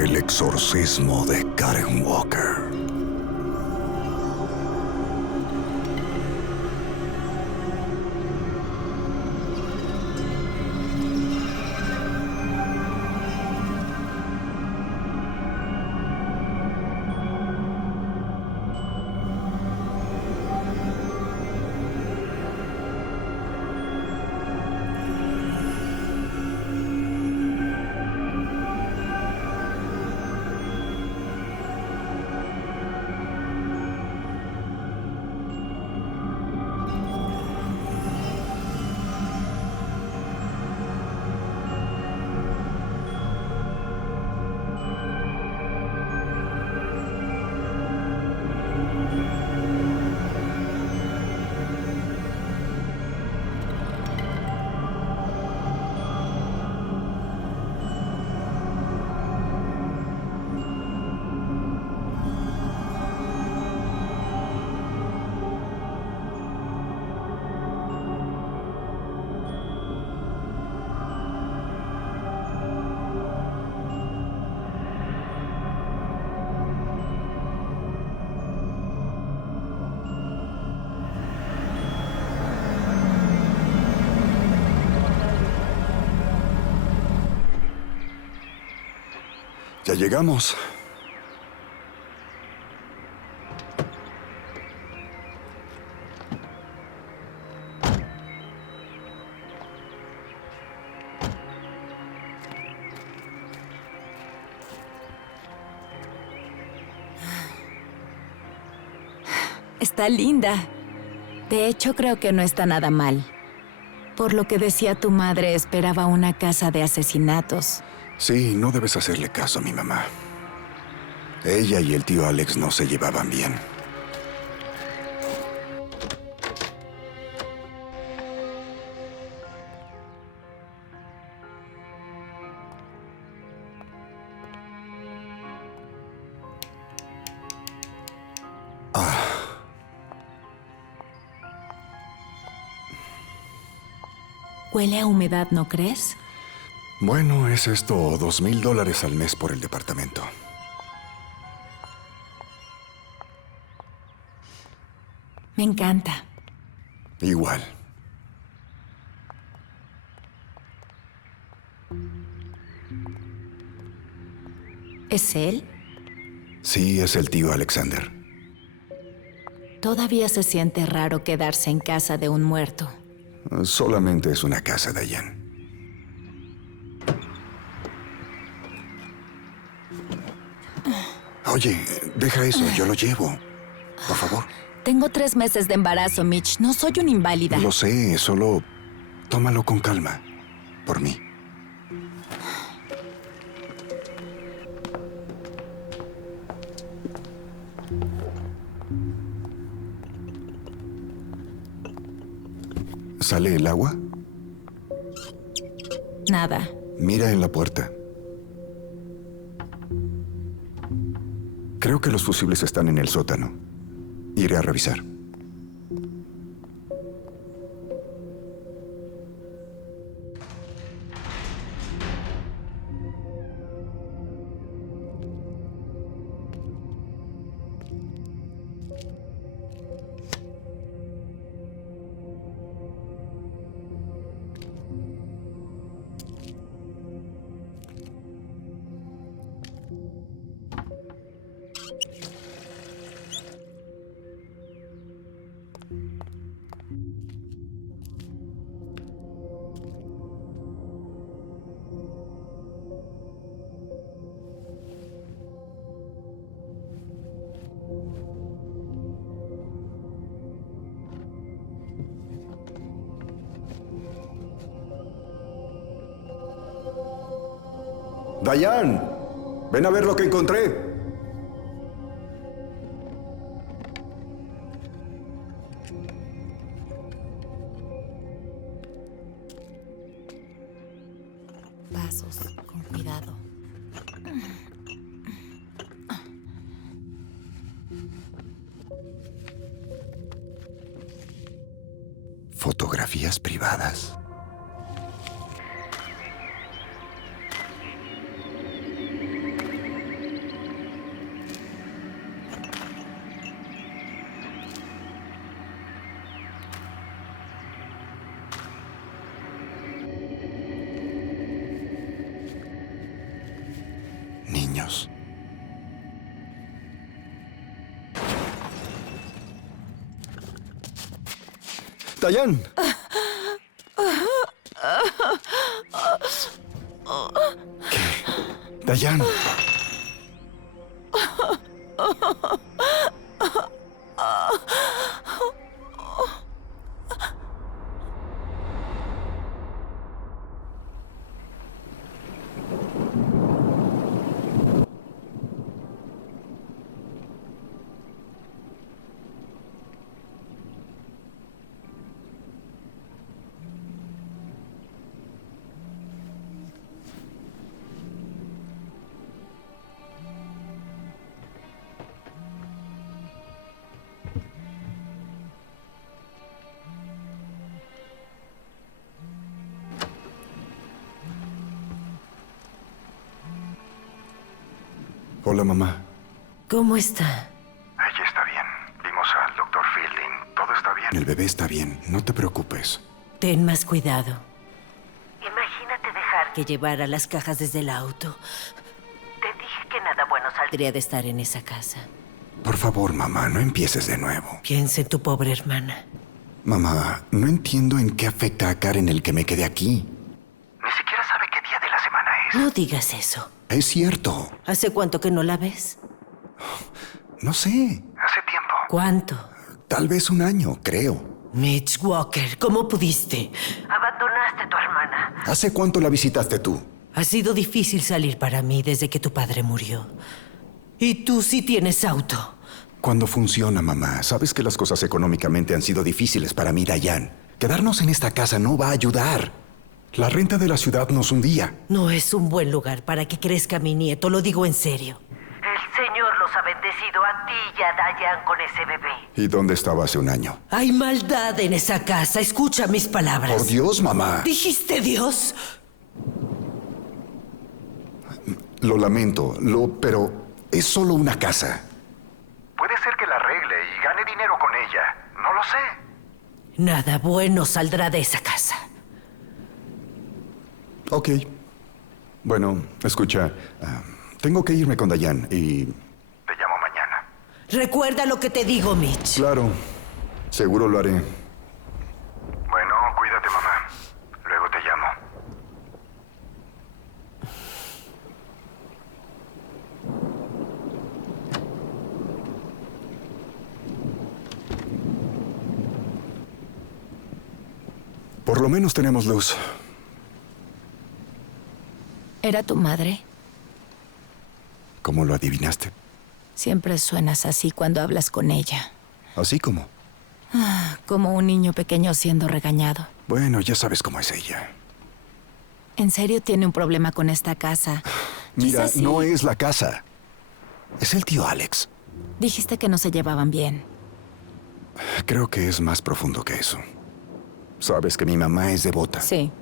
El exorcismo de Karen Walker. Ya llegamos. Está linda. De hecho, creo que no está nada mal. Por lo que decía tu madre, esperaba una casa de asesinatos. Sí, no debes hacerle caso a mi mamá. Ella y el tío Alex no se llevaban bien. Huele a humedad, ¿no crees? Bueno, es esto $2,000 al mes por el departamento. Me encanta. Igual. ¿Es él? Sí, es el tío Alexander. Todavía se siente raro quedarse en casa de un muerto. Solamente es una casa, Diane. Oye, deja eso, yo lo llevo. Por favor. Tengo 3 meses de embarazo, Mitch. No soy una inválida. Lo sé, solo tómalo con calma. Por mí. ¿Sale el agua? Nada. Mira en la puerta. Creo que los fusibles están en el sótano. Iré a revisar. Diane, ven a ver lo que encontré. Pasos, con cuidado. Fotografías privadas. años. ¡Dayan! ¿Qué? ¡Dayan! Hola, mamá. ¿Cómo está? Ella está bien. Vimos al doctor Fielding. Todo está bien. El bebé está bien. No te preocupes. Ten más cuidado. Imagínate dejar que llevara las cajas desde el auto. Te dije que nada bueno saldría de estar en esa casa. Por favor, mamá, no empieces de nuevo. Piensa en tu pobre hermana. Mamá, no entiendo en qué afecta a Karen el que me quede aquí. Ni siquiera sabe qué día de la semana es. No digas eso. Es cierto. ¿Hace cuánto que no la ves? No sé. Hace tiempo. ¿Cuánto? Tal vez un año, creo. Mitch Walker, ¿cómo pudiste? Abandonaste a tu hermana. ¿Hace cuánto la visitaste tú? Ha sido difícil salir para mí desde que tu padre murió. Y tú sí tienes auto. Cuando funciona, mamá. Sabes que las cosas económicamente han sido difíciles para mí, Dayan. Quedarnos en esta casa no va a ayudar. La renta de la ciudad nos hundía. No es un buen lugar para que crezca mi nieto, lo digo en serio. El Señor los ha bendecido a ti y a Dayan con ese bebé. ¿Y dónde estaba hace un año? Hay maldad en esa casa, escucha mis palabras. Por Dios, mamá. ¿Dijiste Dios? Lo lamento, pero es solo una casa. Puede ser que la arregle y gane dinero con ella. No lo sé. Nada bueno saldrá de esa casa. Ok. Bueno, escucha. Tengo que irme con Dayan y... Te llamo mañana. Recuerda lo que te digo, Mitch. Claro. Seguro lo haré. Bueno, cuídate, mamá. Luego te llamo. Por lo menos tenemos luz. ¿Era tu madre? ¿Cómo lo adivinaste? Siempre suenas así cuando hablas con ella. ¿Así como? Como un niño pequeño siendo regañado. Bueno, ya sabes cómo es ella. ¿En serio tiene un problema con esta casa? Mira, Quizás sí. no es la casa. Es el tío Alex. Dijiste que no se llevaban bien. Creo que es más profundo que eso. Sabes que mi mamá es devota. Sí.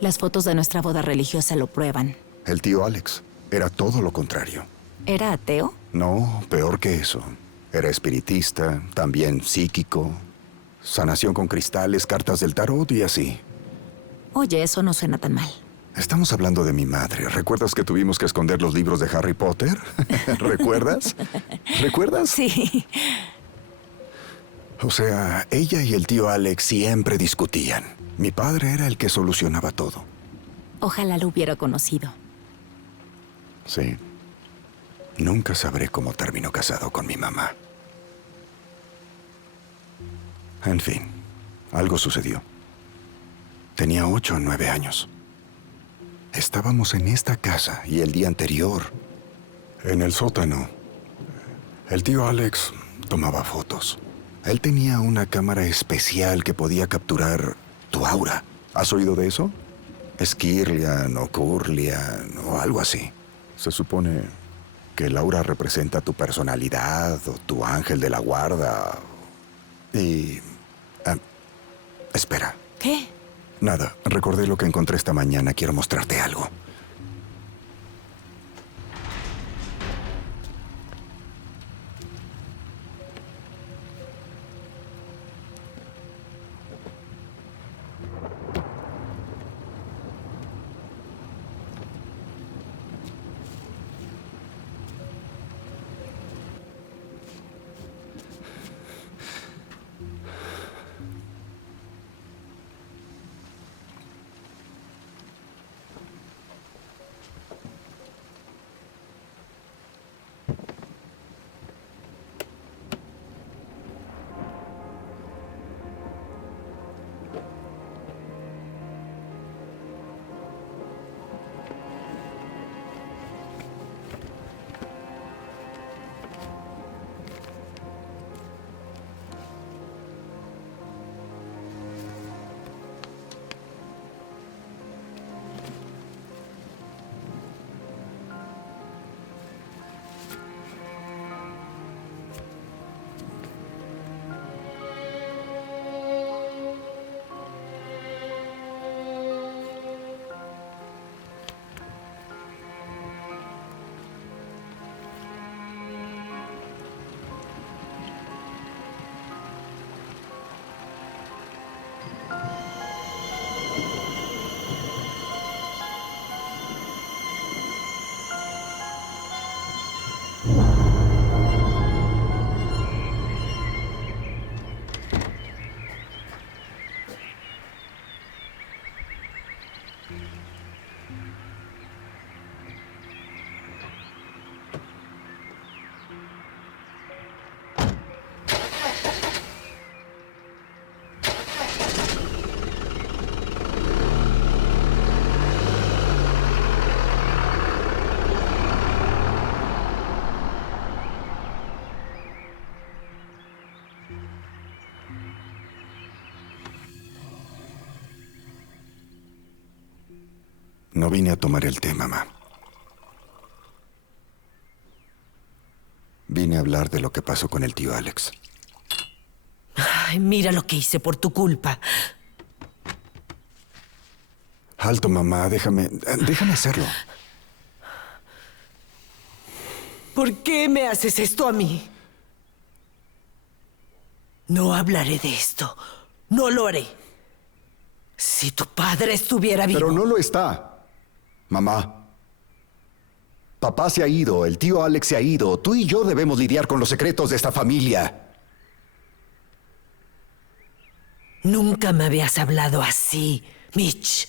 Las fotos de nuestra boda religiosa lo prueban. El tío Alex era todo lo contrario. ¿Era ateo? No, peor que eso. Era espiritista, también psíquico, sanación con cristales, cartas del tarot y así. Oye, eso no suena tan mal. Estamos hablando de mi madre. ¿Recuerdas que tuvimos que esconder los libros de Harry Potter? ¿Recuerdas? ¿Recuerdas? Sí. O sea, ella y el tío Alex siempre discutían. Mi padre era el que solucionaba todo. Ojalá lo hubiera conocido. Sí. Nunca sabré cómo terminó casado con mi mamá. En fin, algo sucedió. Tenía 8 o 9 años. Estábamos en esta casa y el día anterior, en el sótano, el tío Alex tomaba fotos. Él tenía una cámara especial que podía capturar tu aura. ¿Has oído de eso? Skirlian o Curlian o algo así. Se supone que el aura representa tu personalidad o tu ángel de la guarda. Y... espera. ¿Qué? Nada, recordé lo que encontré esta mañana. Quiero mostrarte algo. No vine a tomar el té, mamá. Vine a hablar de lo que pasó con el tío Alex. Ay, mira lo que hice por tu culpa. Alto, mamá, déjame hacerlo. ¿Por qué me haces esto a mí? No hablaré de esto. No lo haré. Si tu padre estuviera vivo... Pero no lo está, mamá. Papá se ha ido, el tío Alex se ha ido. Tú y yo debemos lidiar con los secretos de esta familia. Nunca me habías hablado así, Mitch.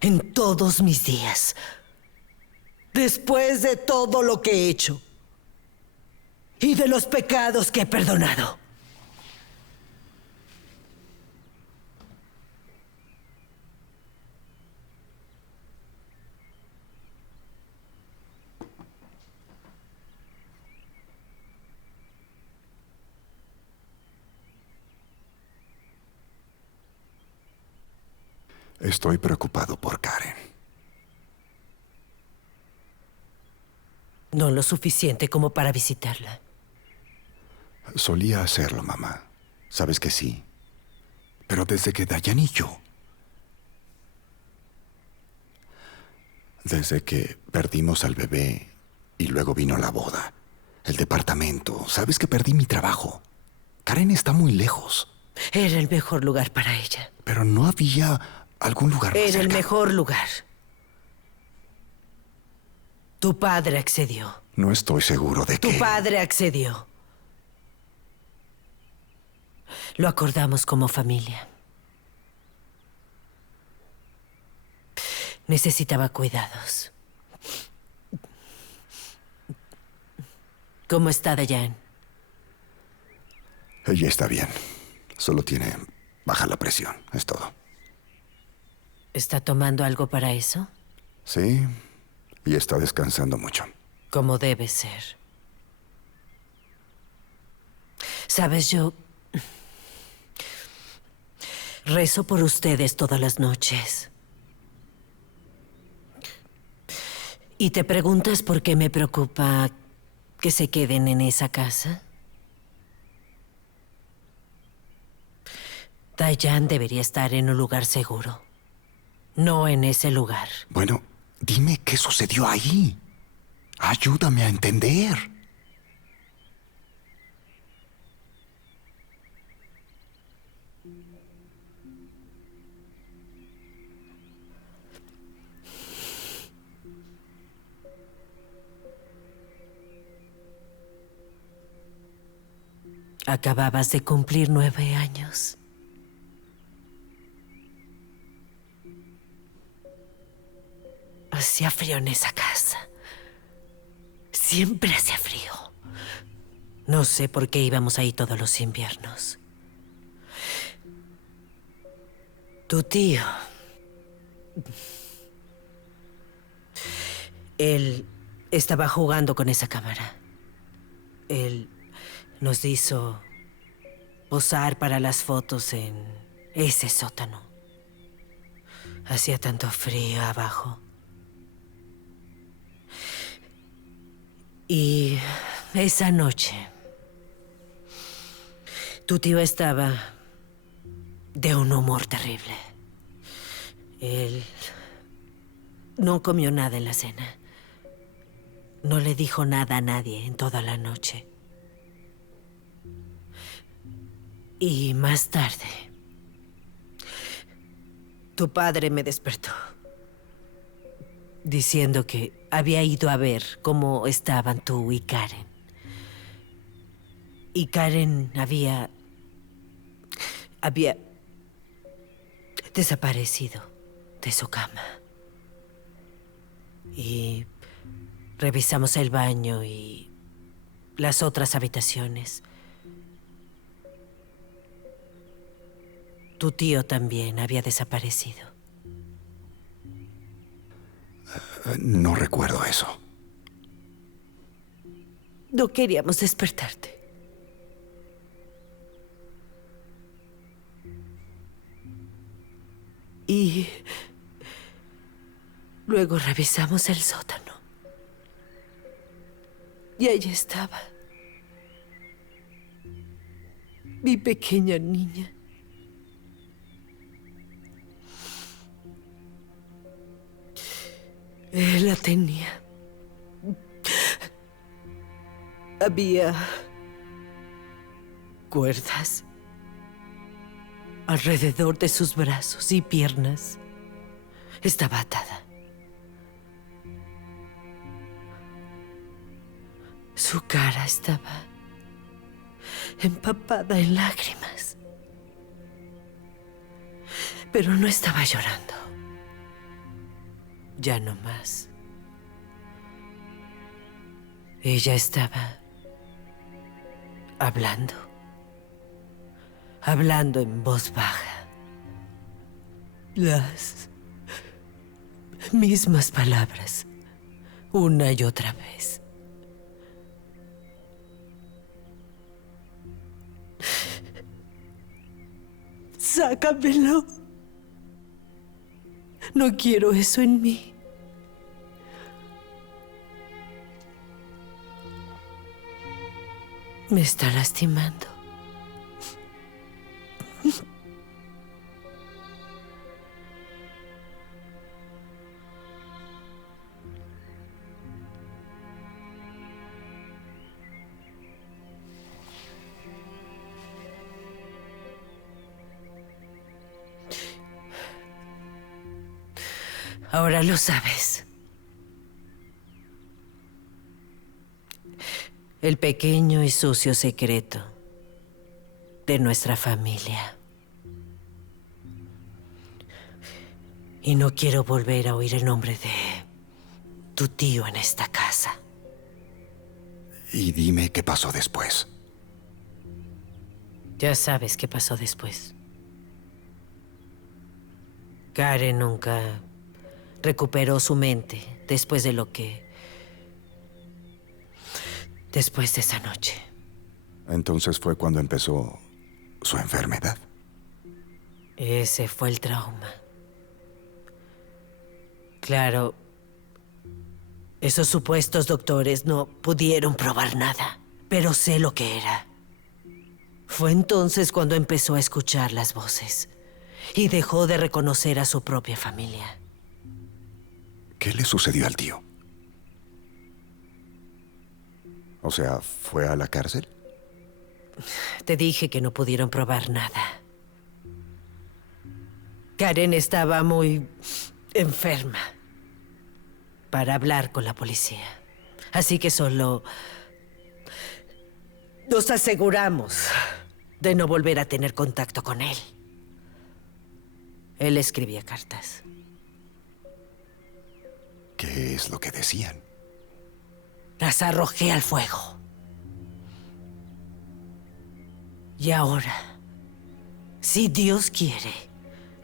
En todos mis días. Después de todo lo que he hecho. Y de los pecados que he perdonado. Estoy preocupado por Karen. No lo suficiente como para visitarla. Solía hacerlo, mamá. Sabes que sí. Pero desde que Dayan y yo... Desde que perdimos al bebé y luego vino la boda, el departamento, sabes que perdí mi trabajo. Karen está muy lejos. Era el mejor lugar para ella. Pero no había algún lugar más Era el cerca. mejor lugar. Tu padre accedió. No estoy seguro de que... Tu padre accedió. Lo acordamos como familia. Necesitaba cuidados. ¿Cómo está Dayan? Ella está bien. Solo tiene baja la presión, es todo. ¿Está tomando algo para eso? Sí, y está descansando mucho. Como debe ser. Sabes, yo rezo por ustedes todas las noches. ¿Y te preguntas por qué me preocupa que se queden en esa casa? Dayan debería estar en un lugar seguro. No en ese lugar. Bueno, dime qué sucedió ahí. Ayúdame a entender. Acababas de cumplir 9 años. Hacía frío en esa casa. Siempre hacía frío. No sé por qué íbamos ahí todos los inviernos. Tu tío. Él estaba jugando con esa cámara. Él nos hizo posar para las fotos en ese sótano. Hacía tanto frío abajo. Y esa noche, tu tío estaba de un humor terrible. Él no comió nada en la cena. No le dijo nada a nadie en toda la noche. Y más tarde, tu padre me despertó, diciendo que había ido a ver cómo estaban tú y Karen. Y Karen había desaparecido de su cama. Y revisamos el baño y las otras habitaciones. Tu tío también había desaparecido. No recuerdo eso. No queríamos despertarte. Y Luego revisamos el sótano. Y ahí estaba. Mi pequeña niña. Él la tenía. Había cuerdas alrededor de sus brazos y piernas. Estaba atada. Su cara estaba empapada en lágrimas. Pero no estaba llorando. Ya no más. Ella estaba hablando. Hablando en voz baja. Las mismas palabras, una y otra vez. Sácamelo. No quiero eso en mí. Me está lastimando. Ahora lo sabes. El pequeño y sucio secreto de nuestra familia. Y no quiero volver a oír el nombre de tu tío en esta casa. Y dime qué pasó después. Ya sabes qué pasó después. Karen nunca recuperó su mente después de lo que... Después de esa noche. Entonces fue cuando empezó su enfermedad. Ese fue el trauma. Claro, esos supuestos doctores no pudieron probar nada, pero sé lo que era. Fue entonces cuando empezó a escuchar las voces y dejó de reconocer a su propia familia. ¿Qué le sucedió al tío? O sea, ¿fue a la cárcel? Te dije que no pudieron probar nada. Karen estaba muy enferma para hablar con la policía. Así que solo nos aseguramos de no volver a tener contacto con él. Él escribía cartas. ¿Qué es lo que decían? Las arrojé al fuego. Y ahora, si Dios quiere,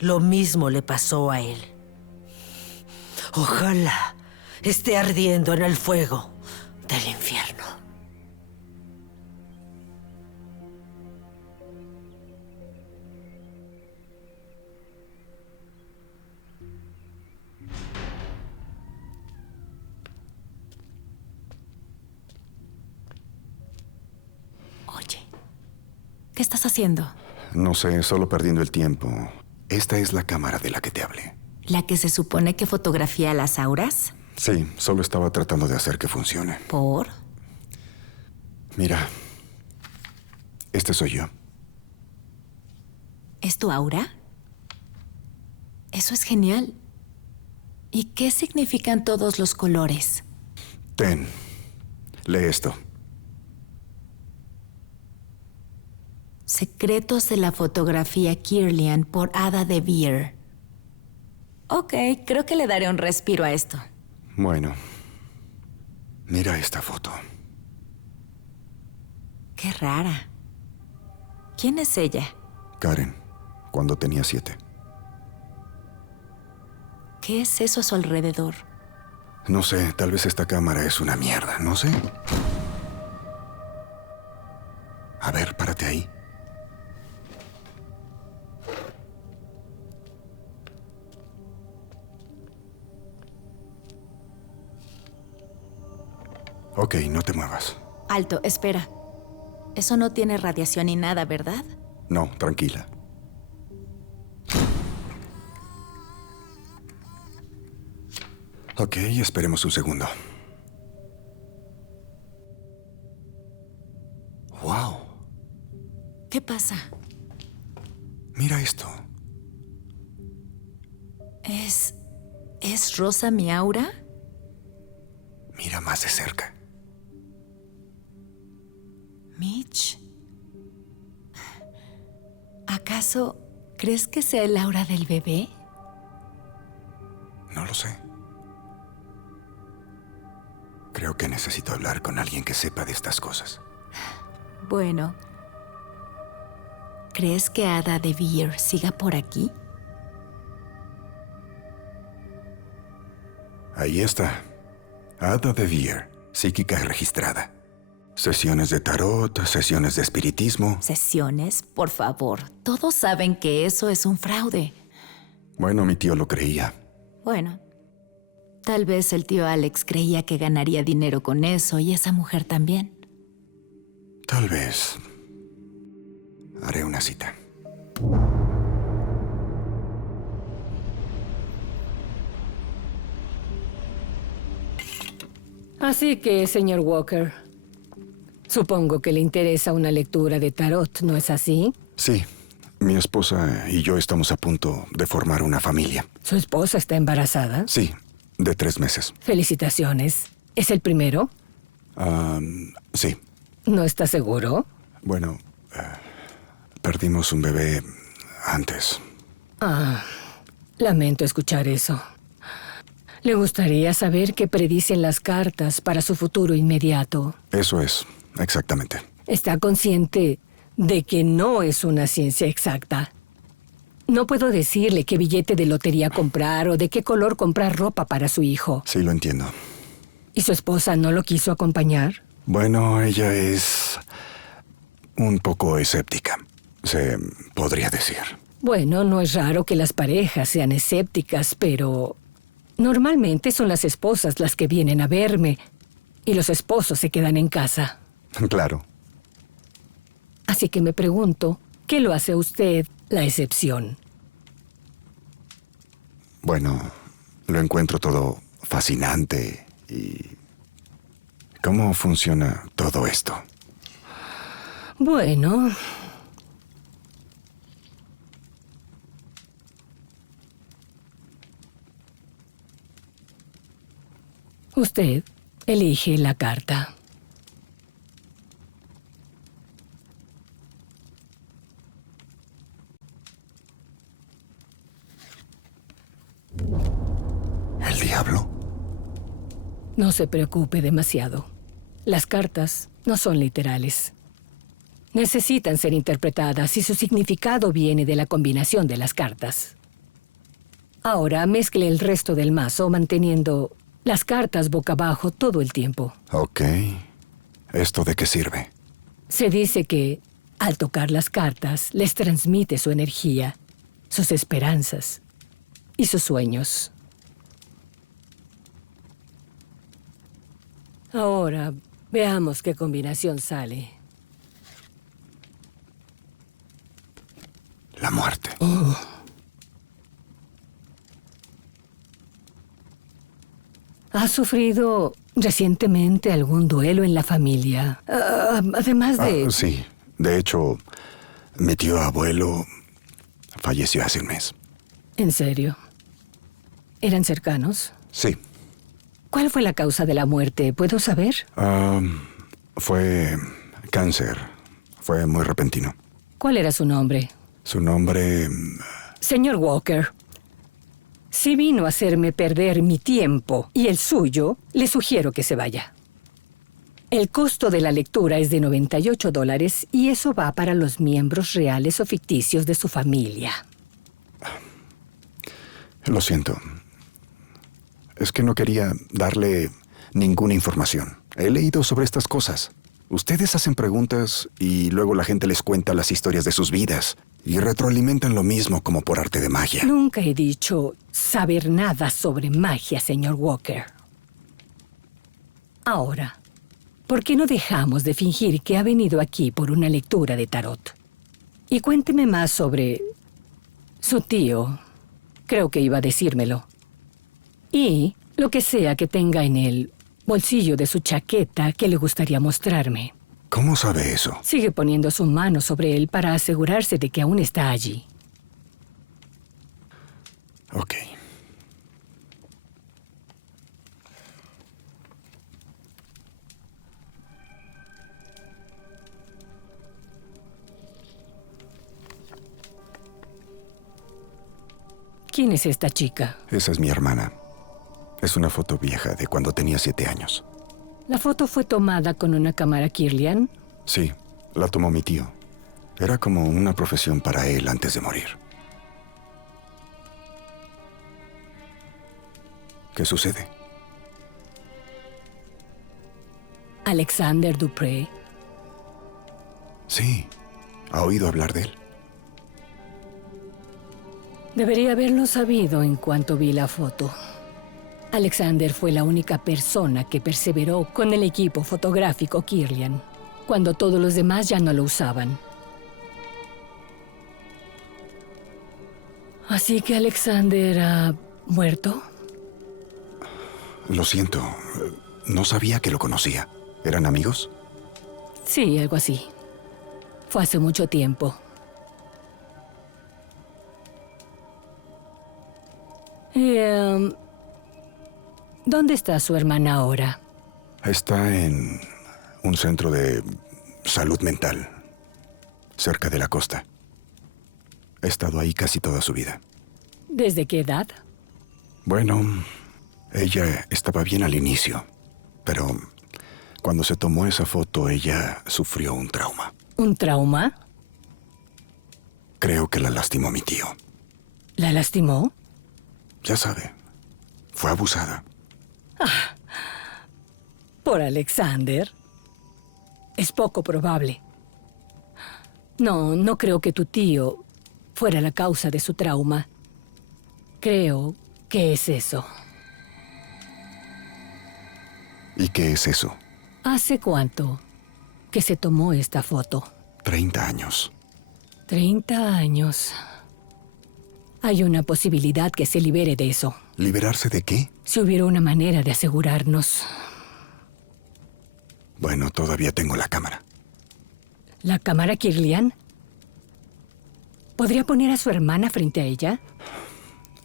lo mismo le pasó a él. Ojalá esté ardiendo en el fuego del infierno. Oye, ¿qué estás haciendo? No sé, solo perdiendo el tiempo. Esta es la cámara de la que te hablé. ¿La que se supone que fotografía las auras? Sí, solo estaba tratando de hacer que funcione. ¿Por? Mira, este soy yo. ¿Es tu aura? Eso es genial. ¿Y qué significan todos los colores? Ten, lee esto. Secretos de la fotografía Kirlian por Ada de Beer. Ok, creo que le daré un respiro a esto. Bueno, mira esta foto. Qué rara. ¿Quién es ella? Karen, cuando tenía 7. ¿Qué es eso a su alrededor? No sé, tal vez esta cámara es una mierda, no sé. A ver, párate ahí. Ok, no te muevas. Alto, espera. Eso no tiene radiación ni nada, ¿verdad? No, tranquila. Ok, esperemos un segundo. ¡Wow! ¿Qué pasa? Mira esto. ¿Es rosa mi aura? Mira más de cerca. Mitch. ¿Acaso crees que sea el aura del bebé? No lo sé. Creo que necesito hablar con alguien que sepa de estas cosas. Bueno. ¿Crees que Ada de Veer siga por aquí? Ahí está. Ada de Veer, psíquica registrada. Sesiones de tarot, sesiones de espiritismo. ¿Sesiones? Por favor. Todos saben que eso es un fraude. Bueno, mi tío lo creía. Bueno, tal vez el tío Alex creía que ganaría dinero con eso y esa mujer también. Tal vez. Haré una cita. Así que, señor Walker, supongo que le interesa una lectura de tarot, ¿no es así? Sí, mi esposa y yo estamos a punto de formar una familia. ¿Su esposa está embarazada? Sí, de 3 meses. Felicitaciones. ¿Es el primero? Sí. ¿No está seguro? Bueno, perdimos un bebé antes. Lamento escuchar eso. ¿Le gustaría saber qué predicen las cartas para su futuro inmediato? Eso es, exactamente. ¿Está consciente de que no es una ciencia exacta? No puedo decirle qué billete de lotería comprar o de qué color comprar ropa para su hijo. Sí, lo entiendo. ¿Y su esposa no lo quiso acompañar? Bueno, ella es un poco escéptica, se podría decir. Bueno, no es raro que las parejas sean escépticas, pero normalmente son las esposas las que vienen a verme y los esposos se quedan en casa. Claro. Así que me pregunto, ¿qué lo hace a usted la excepción? Bueno, lo encuentro todo fascinante y... ¿Cómo funciona todo esto? Bueno, usted elige la carta. ¿El diablo? No se preocupe demasiado. Las cartas no son literales. Necesitan ser interpretadas y su significado viene de la combinación de las cartas. Ahora mezcle el resto del mazo manteniendo las cartas boca abajo todo el tiempo. Ok. ¿Esto de qué sirve? Se dice que, al tocar las cartas, les transmite su energía, sus esperanzas y sus sueños. Ahora, veamos qué combinación sale. La muerte. ¿Ha sufrido recientemente algún duelo en la familia? Además de... Sí. De hecho, mi tío abuelo falleció hace un mes. ¿En serio? ¿Eran cercanos? Sí. ¿Cuál fue la causa de la muerte? ¿Puedo saber? Fue cáncer. Fue muy repentino. ¿Cuál era su nombre? Su nombre... Señor Walker, si vino a hacerme perder mi tiempo y el suyo, le sugiero que se vaya. El costo de la lectura es de $98 y eso va para los miembros reales o ficticios de su familia. Lo siento. Es que no quería darle ninguna información. He leído sobre estas cosas. Ustedes hacen preguntas y luego la gente les cuenta las historias de sus vidas y retroalimentan lo mismo como por arte de magia. Nunca he dicho saber nada sobre magia, señor Walker. Ahora, ¿por qué no dejamos de fingir que ha venido aquí por una lectura de tarot? Y cuénteme más sobre su tío. Creo que iba a decírmelo. Y lo que sea que tenga en el bolsillo de su chaqueta que le gustaría mostrarme. ¿Cómo sabe eso? Sigue poniendo su mano sobre él para asegurarse de que aún está allí. Ok. ¿Quién es esta chica? Esa es mi hermana. Es una foto vieja de cuando tenía 7 años. ¿La foto fue tomada con una cámara Kirlian? Sí, la tomó mi tío. Era como una profesión para él antes de morir. ¿Qué sucede? Alexander Dupré. Sí, ¿ha oído hablar de él? Debería haberlo sabido en cuanto vi la foto. Alexander fue la única persona que perseveró con el equipo fotográfico Kirlian, cuando todos los demás ya no lo usaban. Así que Alexander ha muerto. Lo siento, no sabía que lo conocía. ¿Eran amigos? Sí, algo así. Fue hace mucho tiempo. ¿Dónde está su hermana ahora? Está en un centro de salud mental, cerca de la costa. Ha estado ahí casi toda su vida. ¿Desde qué edad? Bueno, ella estaba bien al inicio, pero cuando se tomó esa foto, ella sufrió un trauma. ¿Un trauma? Creo que la lastimó mi tío. ¿La lastimó? Ya sabe, fue abusada. ¿Por Alexander? Es poco probable. No creo que tu tío fuera la causa de su trauma. Creo que es eso. ¿Y qué es eso? ¿Hace cuánto que se tomó esta foto? 30 años. 30 años. Hay una posibilidad que se libere de eso. ¿Liberarse de qué? Si hubiera una manera de asegurarnos. Bueno, todavía tengo la cámara. ¿La cámara Kirlian? ¿Podría poner a su hermana frente a ella?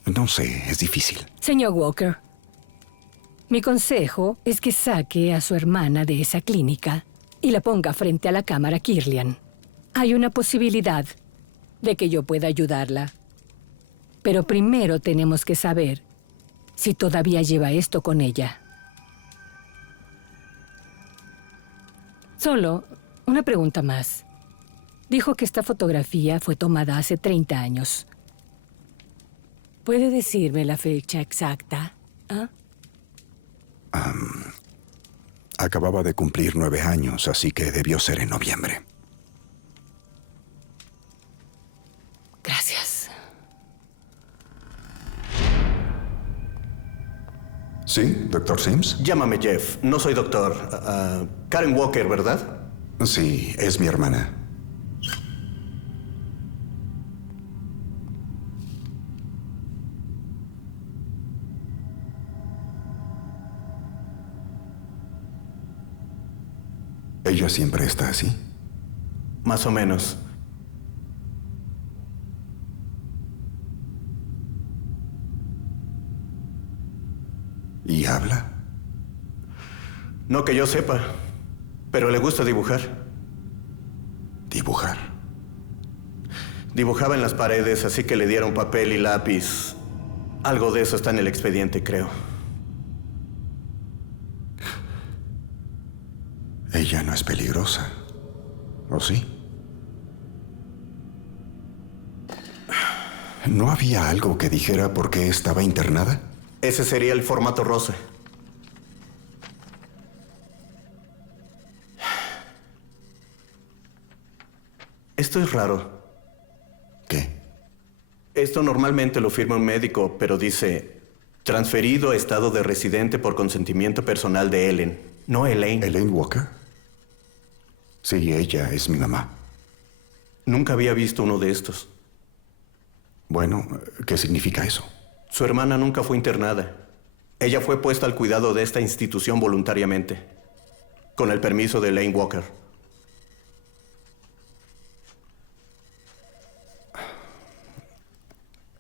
No sé, es difícil. Señor Walker, mi consejo es que saque a su hermana de esa clínica y la ponga frente a la cámara Kirlian. Hay una posibilidad de que yo pueda ayudarla. Pero primero tenemos que saber si todavía lleva esto con ella. Solo una pregunta más. Dijo que esta fotografía fue tomada hace 30 años. ¿Puede decirme la fecha exacta? ¿Ah? Acababa de cumplir 9 años, así que debió ser en noviembre. Gracias. ¿Sí, doctor Sims? Llámame Jeff, no soy doctor. Karen Walker, ¿verdad? Sí, es mi hermana. ¿Ella siempre está así? Más o menos. ¿Y habla? No que yo sepa, pero le gusta dibujar. ¿Dibujar? Dibujaba en las paredes, así que le dieron papel y lápiz. Algo de eso está en el expediente, creo. Ella no es peligrosa, ¿o sí? ¿No había algo que dijera por qué estaba internada? Ese sería el formato rosa. Esto es raro. ¿Qué? Esto normalmente lo firma un médico, pero dice Transferido a estado de residente por consentimiento personal de Ellen, no Elaine. ¿Elaine Walker? Sí, ella es mi mamá. Nunca había visto uno de estos. Bueno, ¿qué significa eso? Su hermana nunca fue internada. Ella fue puesta al cuidado de esta institución voluntariamente, con el permiso de Elaine Walker.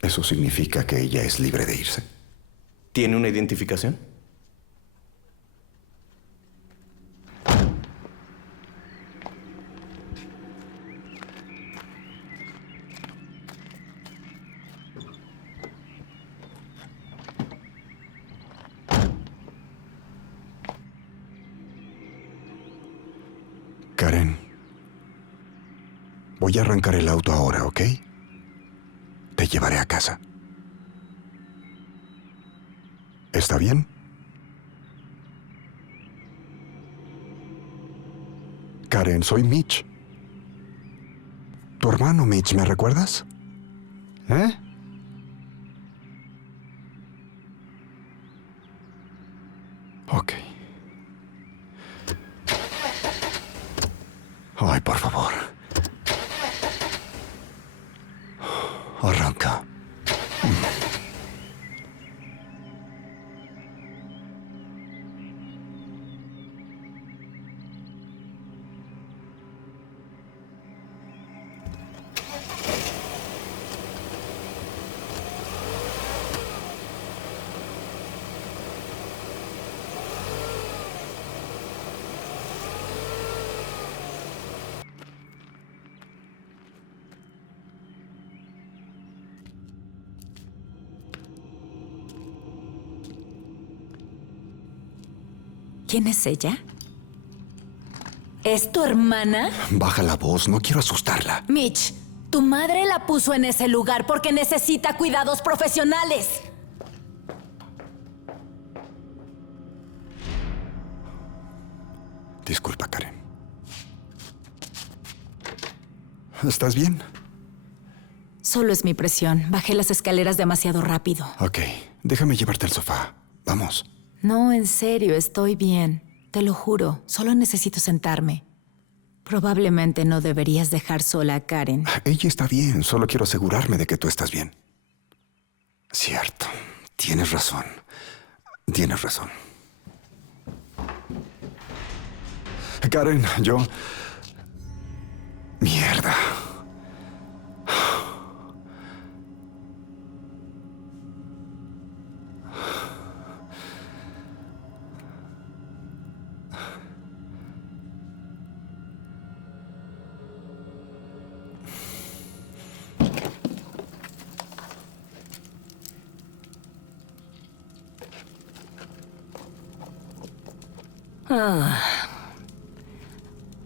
¿Eso significa que ella es libre de irse? ¿Tiene una identificación? Karen, voy a arrancar el auto ahora, ¿ok? Te llevaré a casa. ¿Está bien? Karen, soy Mitch. Tu hermano Mitch, ¿me recuerdas? ¿Eh? Ok. Ay, por favor. Arranca. ¿Quién es ella? ¿Es tu hermana? Baja la voz, no quiero asustarla. Mitch, tu madre la puso en ese lugar porque necesita cuidados profesionales. Disculpa, Karen. ¿Estás bien? Solo es mi presión. Bajé las escaleras demasiado rápido. Ok, déjame llevarte al sofá. Vamos. No, en serio, estoy bien. Te lo juro, solo necesito sentarme. Probablemente no deberías dejar sola a Karen. Ella está bien, solo quiero asegurarme de que tú estás bien. Cierto, tienes razón. Tienes razón. Karen, yo... Mierda.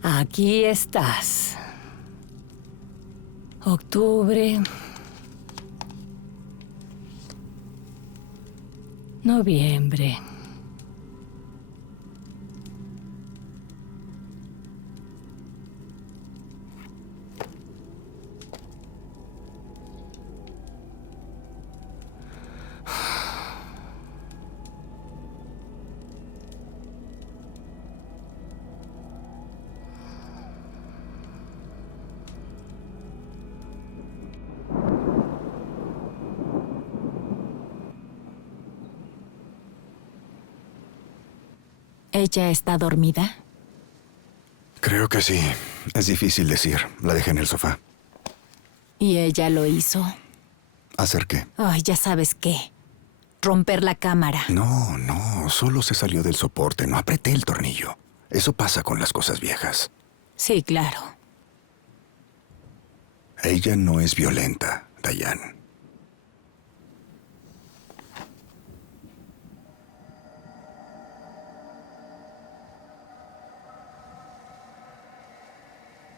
Aquí estás. Octubre. Noviembre. ¿Ella está dormida? Creo que sí. Es difícil decir. La dejé en el sofá. ¿Y ella lo hizo? ¿Hacer qué? Ay, ya sabes qué. Romper la cámara. No, solo se salió del soporte. No apreté el tornillo. Eso pasa con las cosas viejas. Sí, claro. Ella no es violenta, Diane.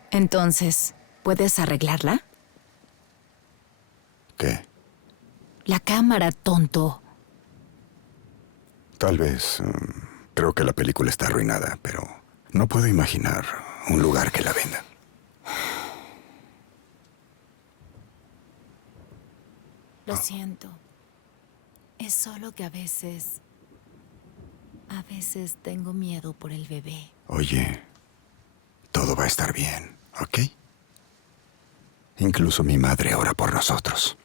Entonces, ¿puedes arreglarla? ¿Qué? La cámara, tonto. Tal vez. Creo que la película está arruinada, pero no puedo imaginar un lugar que la venda. Lo siento. Es solo que a veces tengo miedo por el bebé. Oye, todo va a estar bien, ¿ok? Incluso mi madre ora por nosotros.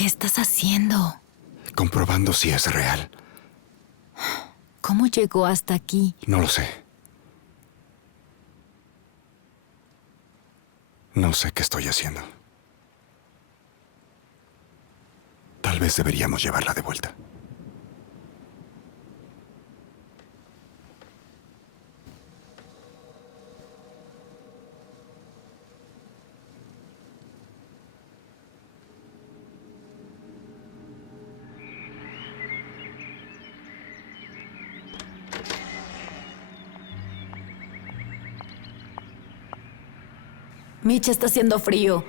¿Qué estás haciendo? Comprobando si es real. ¿Cómo llegó hasta aquí? No lo sé. No sé qué estoy haciendo. Tal vez deberíamos llevarla de vuelta. Mitch, está haciendo frío.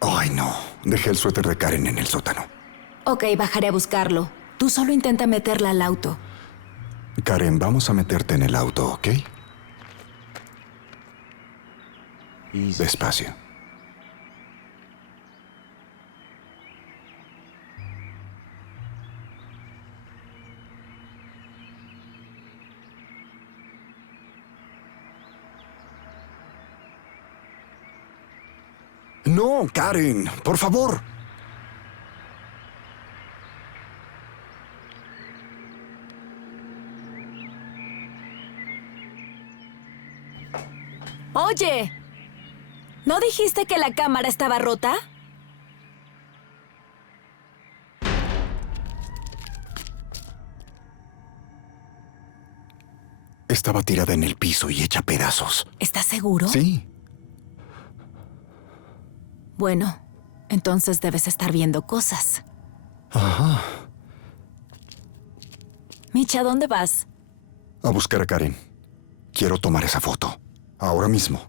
Ay, no. Dejé el suéter de Karen en el sótano. Ok, bajaré a buscarlo. Tú solo intenta meterla al auto. Karen, vamos a meterte en el auto, ¿ok? Despacio. No, Karen, por favor. Oye, ¿no dijiste que la cámara estaba rota? Estaba tirada en el piso y hecha pedazos. ¿Estás seguro? Sí. Bueno, entonces debes estar viendo cosas. Ajá. Mitch, ¿a dónde vas? A buscar a Karen. Quiero tomar esa foto. Ahora mismo.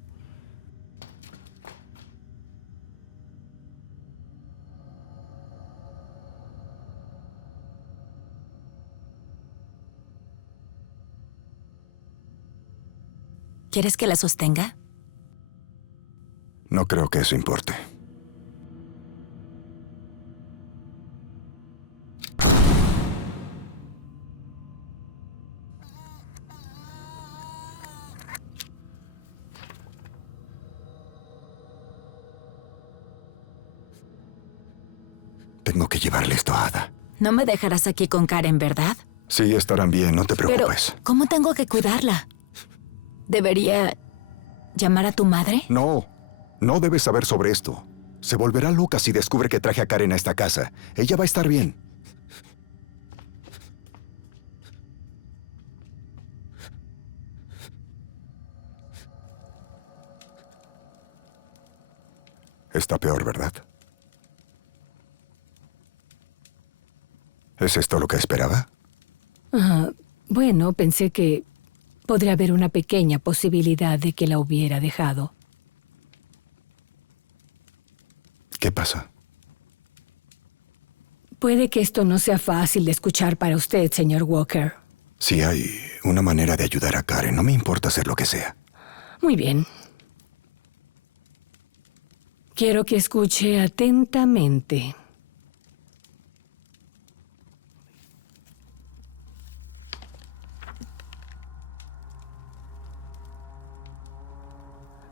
¿Quieres que la sostenga? No creo que eso importe. Tengo que llevarle esto a Ada. No me dejarás aquí con Karen, ¿verdad? Sí, estarán bien, no te Pero, preocupes. ¿cómo tengo que cuidarla? ¿Debería llamar a tu madre? No, no debes saber sobre esto. Se volverá loca si descubre que traje a Karen a esta casa. Ella va a estar bien. Está peor, ¿verdad? ¿Es esto lo que esperaba? Bueno, pensé que podría haber una pequeña posibilidad de que la hubiera dejado. ¿Qué pasa? Puede que esto no sea fácil de escuchar para usted, señor Walker. Si hay una manera de ayudar a Karen, no me importa hacer lo que sea. Muy bien. Quiero que escuche atentamente.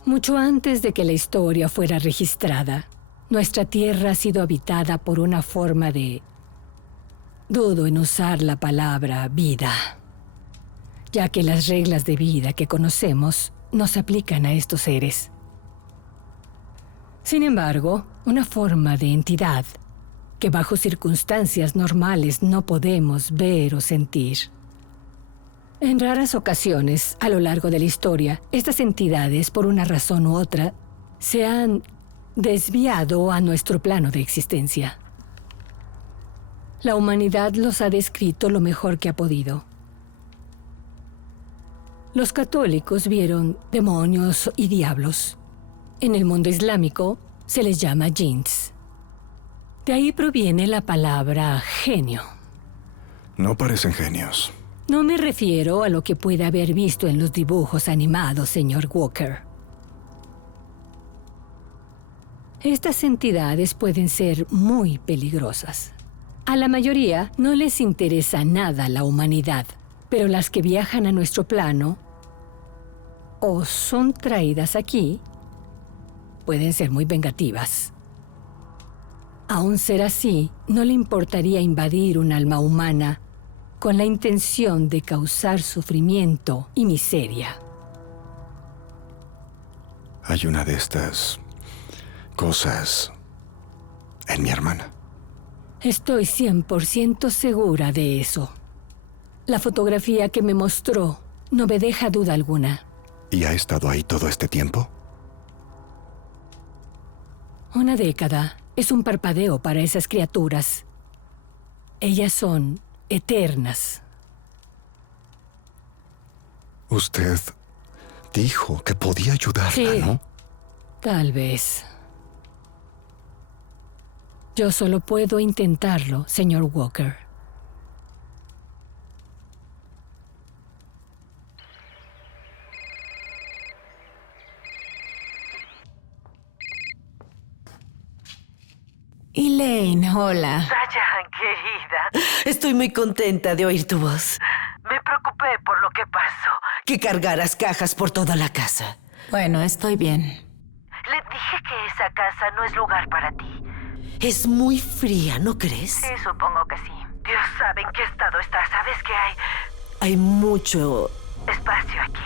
Mucho antes de que la historia fuera registrada, nuestra Tierra ha sido habitada por una forma de... Dudo en usar la palabra vida, ya que las reglas de vida que conocemos no se aplican a estos seres. Sin embargo, una forma de entidad que bajo circunstancias normales no podemos ver o sentir. En raras ocasiones, a lo largo de la historia, estas entidades, por una razón u otra, se han desviado a nuestro plano de existencia. La humanidad los ha descrito lo mejor que ha podido. Los católicos vieron demonios y diablos. En el mundo islámico se les llama jinns. De ahí proviene la palabra genio. No parecen genios. No me refiero a lo que puede haber visto en los dibujos animados, señor Walker. Estas entidades pueden ser muy peligrosas. A la mayoría no les interesa nada la humanidad, pero las que viajan a nuestro plano o son traídas aquí pueden ser muy vengativas. A un ser así, no le importaría invadir un alma humana con la intención de causar sufrimiento y miseria. Hay una de estas cosas en mi hermana. Estoy 100% segura de eso. La fotografía que me mostró no me deja duda alguna. ¿Y ha estado ahí todo este tiempo? Una década es un parpadeo para esas criaturas. Ellas son eternas. Usted dijo que podía ayudarla, Sí. ¿no? Tal vez. Yo solo puedo intentarlo, señor Walker. Elaine, hola. Diane, querida. Estoy muy contenta de oír tu voz. Me preocupé por lo que pasó. Que cargaras cajas por toda la casa. Bueno, estoy bien. Le dije que esa casa no es lugar para ti. Es muy fría, ¿no crees? Sí, supongo que sí. Dios sabe en qué estado está. ¿Sabes qué hay? Hay mucho Espacio aquí.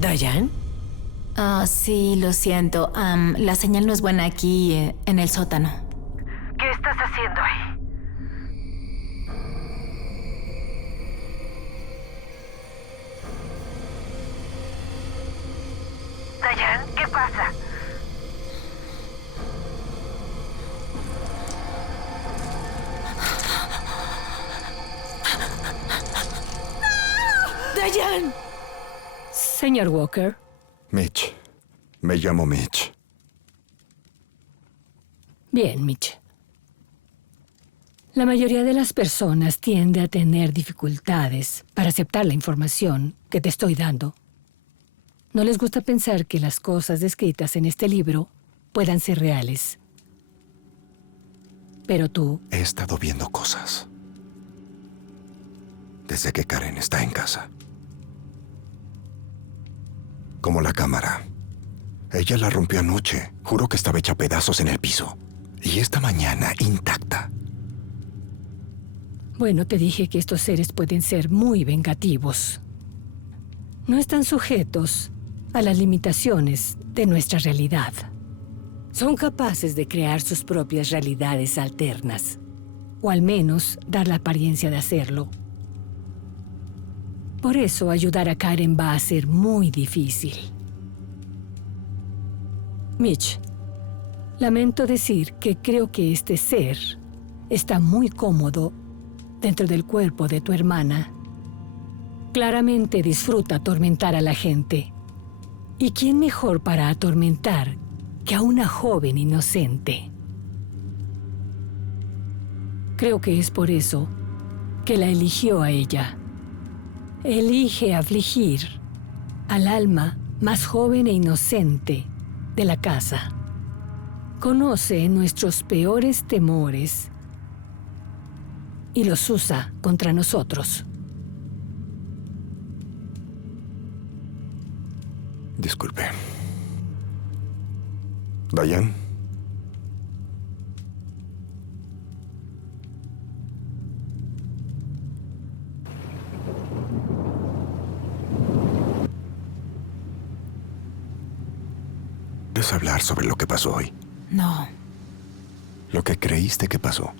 ¿Diane? Sí, lo siento. La señal no es buena aquí, en el sótano. ¿Qué estás haciendo ahí? Diane, ¿qué pasa? ¡Diane! Señor Walker, Mitch. Me llamo Mitch. bien, Mitch. La mayoría de las personas tiende a tener dificultades para aceptar la información que te estoy dando. No les gusta pensar que las cosas descritas en este libro puedan ser reales. Pero tú, He estado viendo cosas. Desde que Karen está en casa. Como la cámara Ella la rompió anoche. Juró que estaba hecha a pedazos en el piso. Y esta mañana, intacta. Bueno, te dije que estos seres pueden ser muy vengativos. No están sujetos a las limitaciones de nuestra realidad. Son capaces de crear sus propias realidades alternas, o al menos dar la apariencia de hacerlo. Por eso, ayudar a Karen va a ser muy difícil. Mitch, lamento decir que creo que este ser está muy cómodo dentro del cuerpo de tu hermana. Claramente disfruta atormentar a la gente. ¿Y quién mejor para atormentar que a una joven inocente? Creo que es por eso que la eligió a ella. Elige afligir al alma más joven e inocente de la casa. Conoce nuestros peores temores y los usa contra nosotros. Disculpe. Diane. ¿Quieres hablar sobre lo que pasó hoy? No. Lo que creíste que pasó.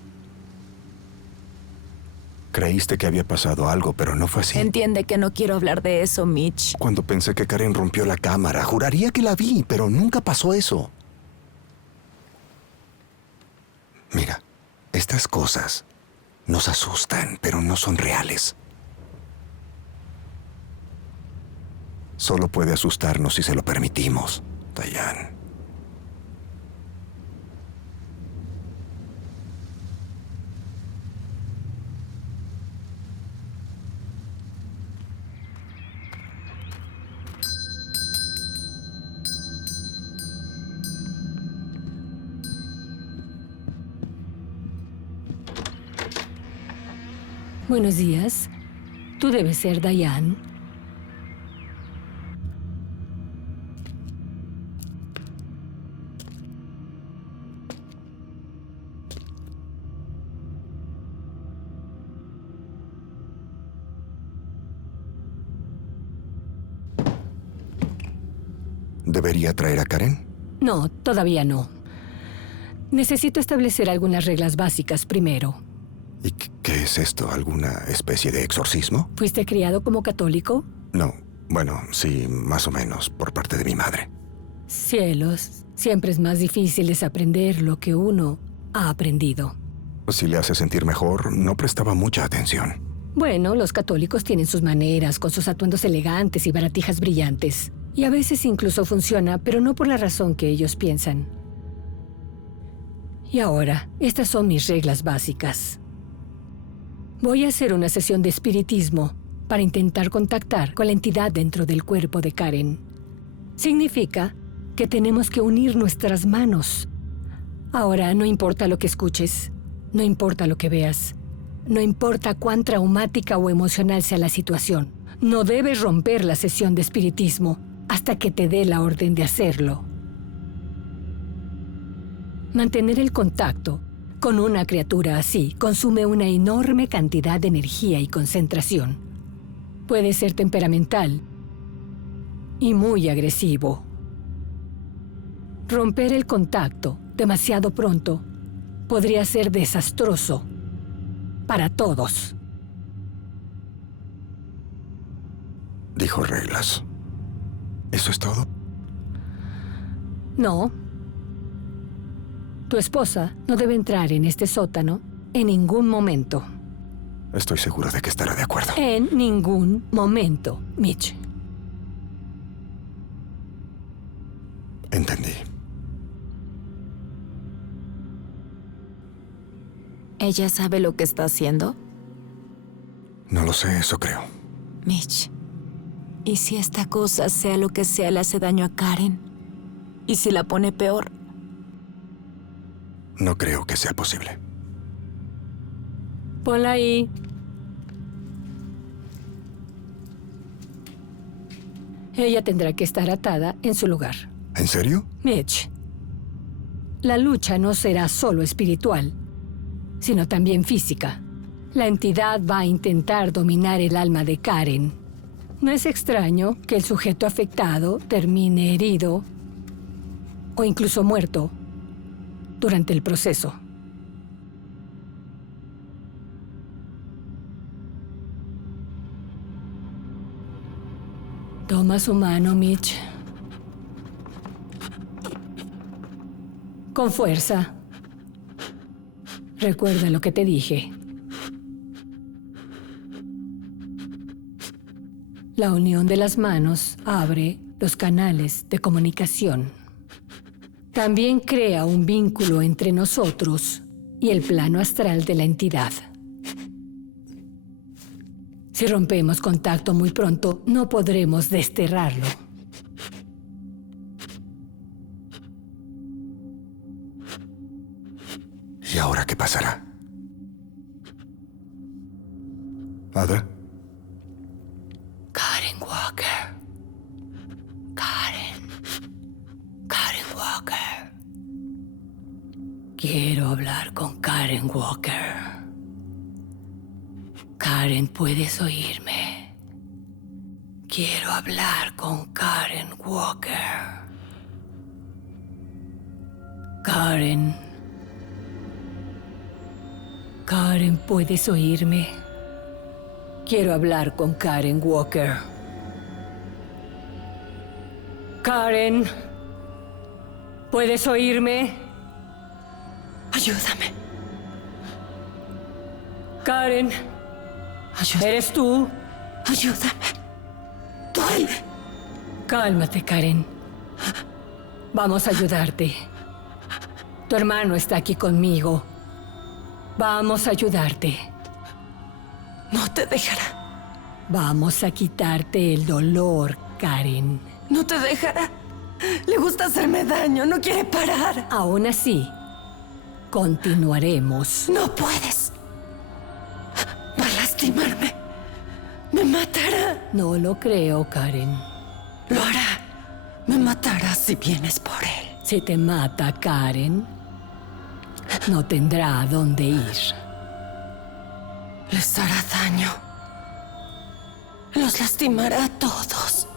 Creíste que había pasado algo, pero no fue así. Entiende que no quiero hablar de eso, Mitch. Cuando pensé que Karen rompió la cámara, juraría que la vi, pero nunca pasó eso. Mira, estas cosas nos asustan, pero no son reales. Solo puede asustarnos si se lo permitimos, Diane. Buenos días. Tú debes ser Diane. ¿Debería traer a Karen? No, todavía no. Necesito establecer algunas reglas básicas primero. ¿Y qué es esto? ¿Alguna especie de exorcismo? ¿Fuiste criado como católico? No. Bueno, sí, más o menos, por parte de mi madre. Cielos, siempre es más difícil desaprender lo que uno ha aprendido. Si le hace sentir mejor, no prestaba mucha atención. Bueno, los católicos tienen sus maneras, con sus atuendos elegantes y baratijas brillantes. Y a veces incluso funciona, pero no por la razón que ellos piensan. Y ahora, estas son mis reglas básicas. Voy a hacer una sesión de espiritismo para intentar contactar con la entidad dentro del cuerpo de Karen. Significa que tenemos que unir nuestras manos. Ahora, no importa lo que escuches, no importa lo que veas, no importa cuán traumática o emocional sea la situación, no debes romper la sesión de espiritismo hasta que te dé la orden de hacerlo. Mantener el contacto con una criatura así consume una enorme cantidad de energía y concentración. Puede ser temperamental y muy agresivo. Romper el contacto demasiado pronto podría ser desastroso para todos. Dijo reglas. ¿Eso es todo? No. Tu esposa no debe entrar en este sótano en ningún momento. Estoy seguro de que estará de acuerdo. En ningún momento, Mitch. Entendí. ¿Ella sabe lo que está haciendo? No lo sé, eso creo. Mitch, ¿y si esta cosa, sea lo que sea, le hace daño a Karen? ¿Y si la pone peor? No creo que sea posible. Ponla ahí. Ella tendrá que estar atada en su lugar. ¿En serio? Mitch, la lucha no será solo espiritual, sino también física. La entidad va a intentar dominar el alma de Karen. No es extraño que el sujeto afectado termine herido o incluso muerto durante el proceso. Toma su mano, Mitch. Con fuerza. Recuerda lo que te dije. La unión de las manos abre los canales de comunicación. También crea un vínculo entre nosotros y el plano astral de la entidad. Si rompemos contacto muy pronto, no podremos desterrarlo. ¿Y ahora qué pasará? ¿Ada? Karen Walker. Karen Walker. Quiero hablar con Karen Walker. Karen, ¿puedes oírme? Quiero hablar con Karen Walker. Karen. Karen, ¿puedes oírme? Quiero hablar con Karen Walker. Karen, ¿puedes oírme? Ayúdame. Karen, Ayúdame. ¿eres tú? Ayúdame. Duele. Cálmate, Karen. Vamos a ayudarte. Tu hermano está aquí conmigo. Vamos a ayudarte. No te dejará. Vamos a quitarte el dolor, Karen. No te dejará. Le gusta hacerme daño. No quiere parar. Aún así, continuaremos. No puedes. Va a lastimarme. Me matará. No lo creo, Karen. Lo hará. Me matará si vienes por él. Si te mata, Karen, no tendrá a dónde ir. Les hará daño. Los lastimará a todos.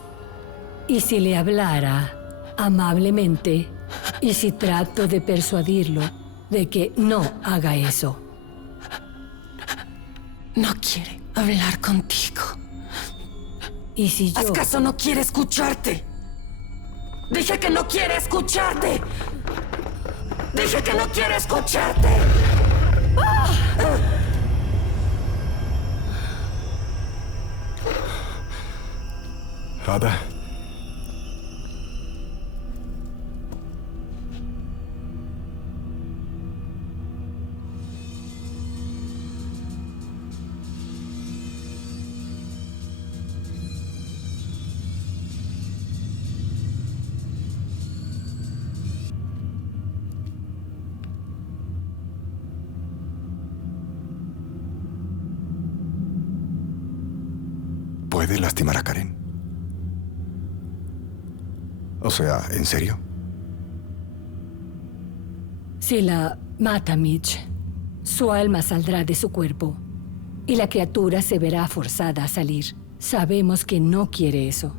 Y si le hablara amablemente, y si trato de persuadirlo de que no haga eso. No quiere hablar contigo. Y si yo... ¿Acaso no quiere escucharte? Dije que no quiere escucharte. Dije que no quiere escucharte. Ada. ¿Puede lastimar a Karen? O sea, ¿en serio? Si la mata Mitch, su alma saldrá de su cuerpo y la criatura se verá forzada a salir. Sabemos que no quiere eso.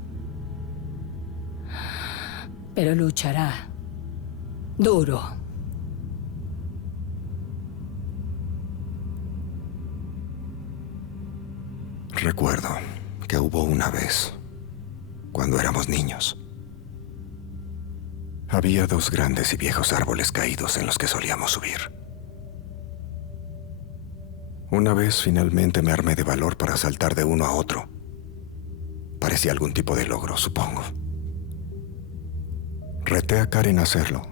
Pero luchará. Duro. Recuerdo que hubo una vez, cuando éramos niños. Había dos grandes y viejos árboles caídos en los que solíamos subir. Una vez finalmente me armé de valor para saltar de uno a otro. Parecía algún tipo de logro, supongo. Reté a Karen a hacerlo.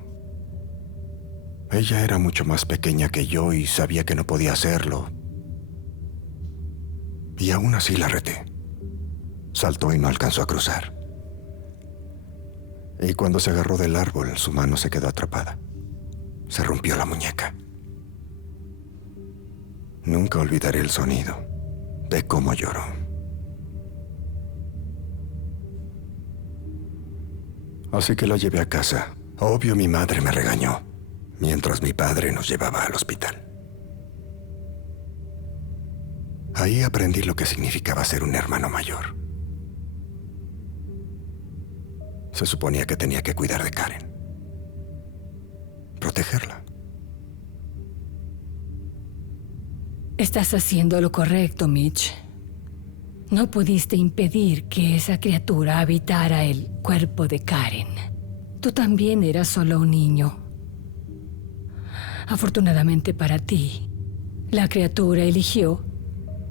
Ella era mucho más pequeña que yo y sabía que no podía hacerlo. Y aún así la reté. Saltó y no alcanzó a cruzar. Y cuando se agarró del árbol, su mano se quedó atrapada. Se rompió la muñeca. Nunca olvidaré el sonido de cómo lloró. Así que la llevé a casa. Obvio, mi madre me regañó, mientras mi padre nos llevaba al hospital. Ahí aprendí lo que significaba ser un hermano mayor. Se suponía que tenía que cuidar de Karen. Protegerla. Estás haciendo lo correcto, Mitch. No pudiste impedir que esa criatura habitara el cuerpo de Karen. Tú también eras solo un niño. Afortunadamente para ti, la criatura eligió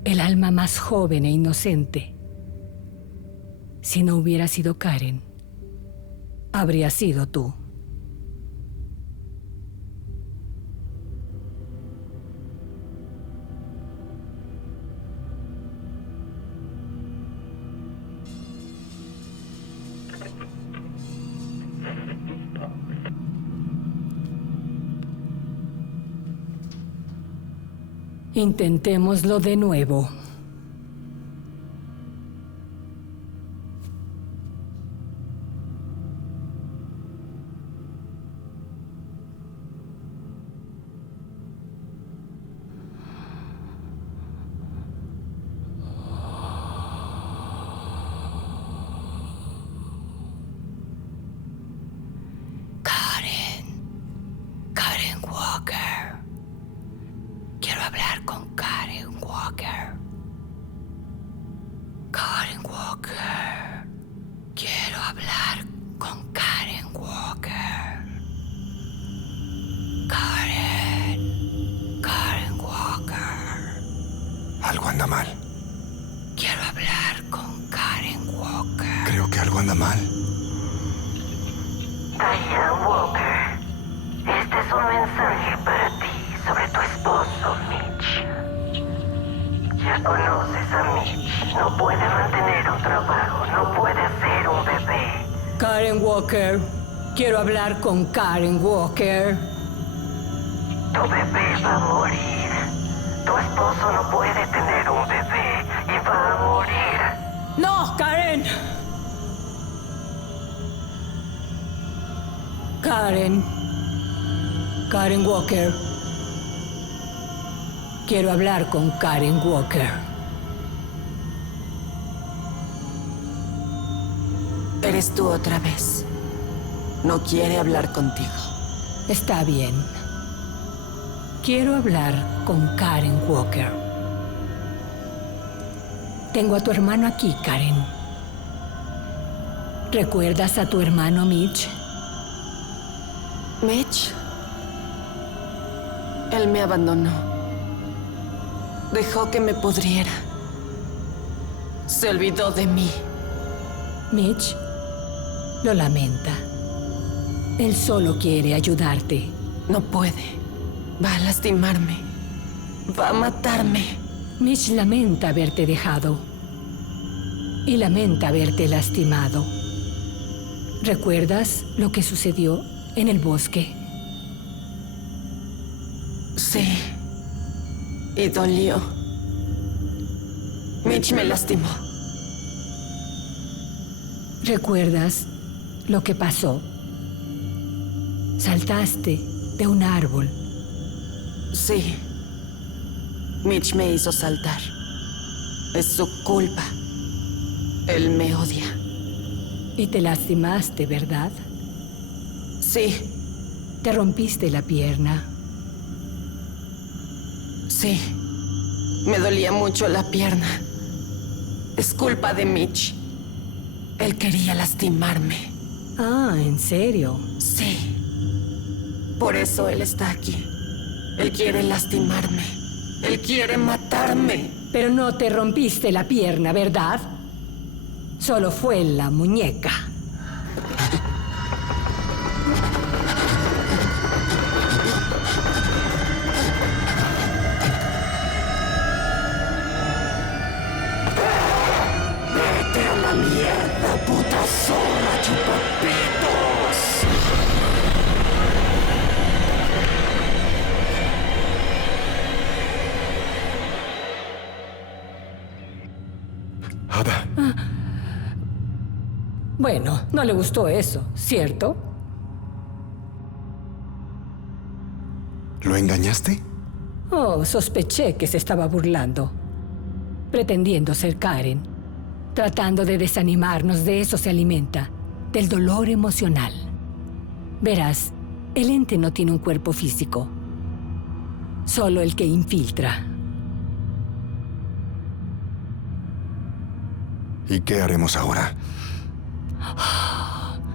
el alma más joven e inocente. Si no hubiera sido Karen, habría sido tú. Intentémoslo de nuevo. Karen Walker. Quiero hablar con Karen Walker. Karen Walker. Quiero hablar con Karen Walker. Karen Walker. Algo anda mal. Quiero hablar con Karen Walker. Creo que algo anda mal. Diane Walker, este es un mensaje para ti sobre tu esposo, Mitch. Ya conoces a Mitch. No puede mantener un trabajo, no puede hacer un bebé. Karen Walker. Quiero hablar con Karen Walker. Tu bebé va a morir. Tu esposo no puede tener un bebé y va a morir. ¡No, Karen! Karen Walker. Quiero hablar con Karen Walker. Eres tú otra vez. No quiere hablar contigo. Está bien. Quiero hablar con Karen Walker. Tengo a tu hermano aquí, Karen. ¿Recuerdas a tu hermano Mitch? Mitch. Él me abandonó. Dejó que me pudriera. Se olvidó de mí. Mitch lo lamenta. Él solo quiere ayudarte. No puede. Va a lastimarme. Va a matarme. Mitch lamenta haberte dejado. Y lamenta haberte lastimado. ¿Recuerdas lo que sucedió en el bosque? Sí. Y dolió. Mitch me lastimó. ¿Recuerdas lo que pasó? Saltaste de un árbol. Sí. Mitch me hizo saltar. Es su culpa. Él me odia. Y te lastimaste, ¿verdad? Sí. Te rompiste la pierna. Sí. Me dolía mucho la pierna. Es culpa de Mitch. Él quería lastimarme. Ah, ¿en serio? Sí. Por eso él está aquí. Él quiere lastimarme. Él quiere matarme. Pero no te rompiste la pierna, ¿verdad? Solo fue la muñeca. ¡Vete a la mierda, puta zorra, chupapitos! Ada. Bueno, no le gustó eso, ¿cierto? ¿Lo engañaste? Oh, sospeché que se estaba burlando. Pretendiendo ser Karen. Tratando de desanimarnos, de eso se alimenta. Del dolor emocional. Verás, el ente no tiene un cuerpo físico. Solo el que infiltra. ¿Y qué haremos ahora?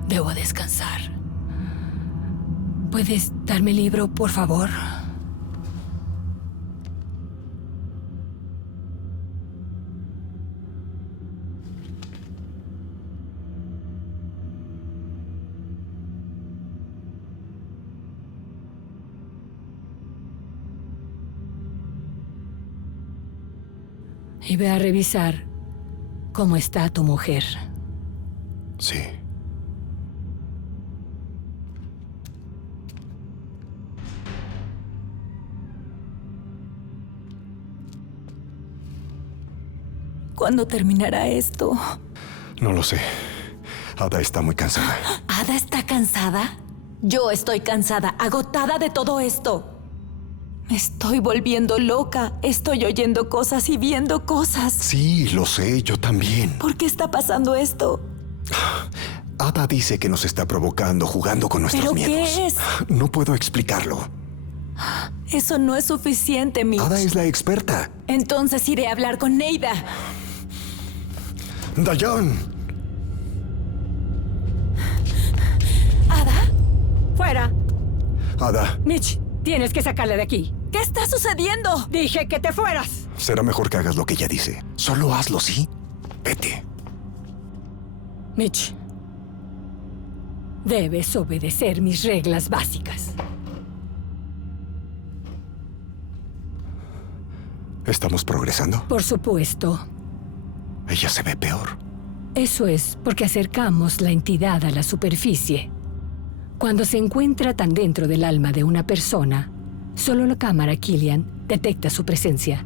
Debo descansar. ¿Puedes darme el libro, por favor? Y ve a revisar cómo está tu mujer. Sí. ¿Cuándo terminará esto? No lo sé. Ada está muy cansada. ¿Ada está cansada? Yo estoy cansada, agotada de todo esto. Me estoy volviendo loca. Estoy oyendo cosas y viendo cosas. Sí, lo sé, yo también. ¿Por qué está pasando esto? Ada dice que nos está provocando, jugando con nuestros ¿Pero miedos. qué es? No puedo explicarlo. Eso no es suficiente, Mitch. Ada es la experta. Entonces iré a hablar con Neida. ¡Dayan! ¿Ada? ¡Fuera! Ada, Mitch, tienes que sacarla de aquí. ¿Qué está sucediendo? Dije que te fueras. será mejor que hagas lo que ella dice. Solo hazlo, ¿sí? Vete. Mitch, debes obedecer mis reglas básicas. ¿Estamos progresando? Por supuesto. Ella se ve peor. Eso es porque acercamos la entidad a la superficie. Cuando se encuentra tan dentro del alma de una persona, solo la cámara Killian detecta su presencia.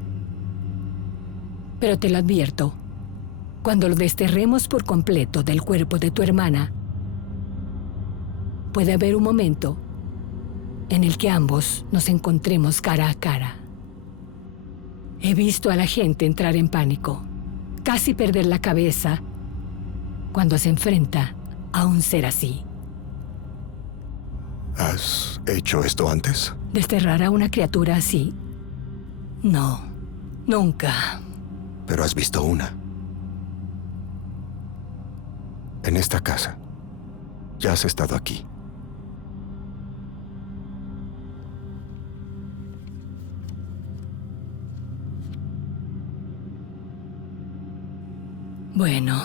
Pero te lo advierto, cuando lo desterremos por completo del cuerpo de tu hermana, puede haber un momento en el que ambos nos encontremos cara a cara. He visto a la gente entrar en pánico, casi perder la cabeza, cuando se enfrenta a un ser así. ¿Has hecho esto antes? ¿Desterrar a una criatura así? No, nunca. Pero has visto una. En esta casa. Ya has estado aquí. Bueno,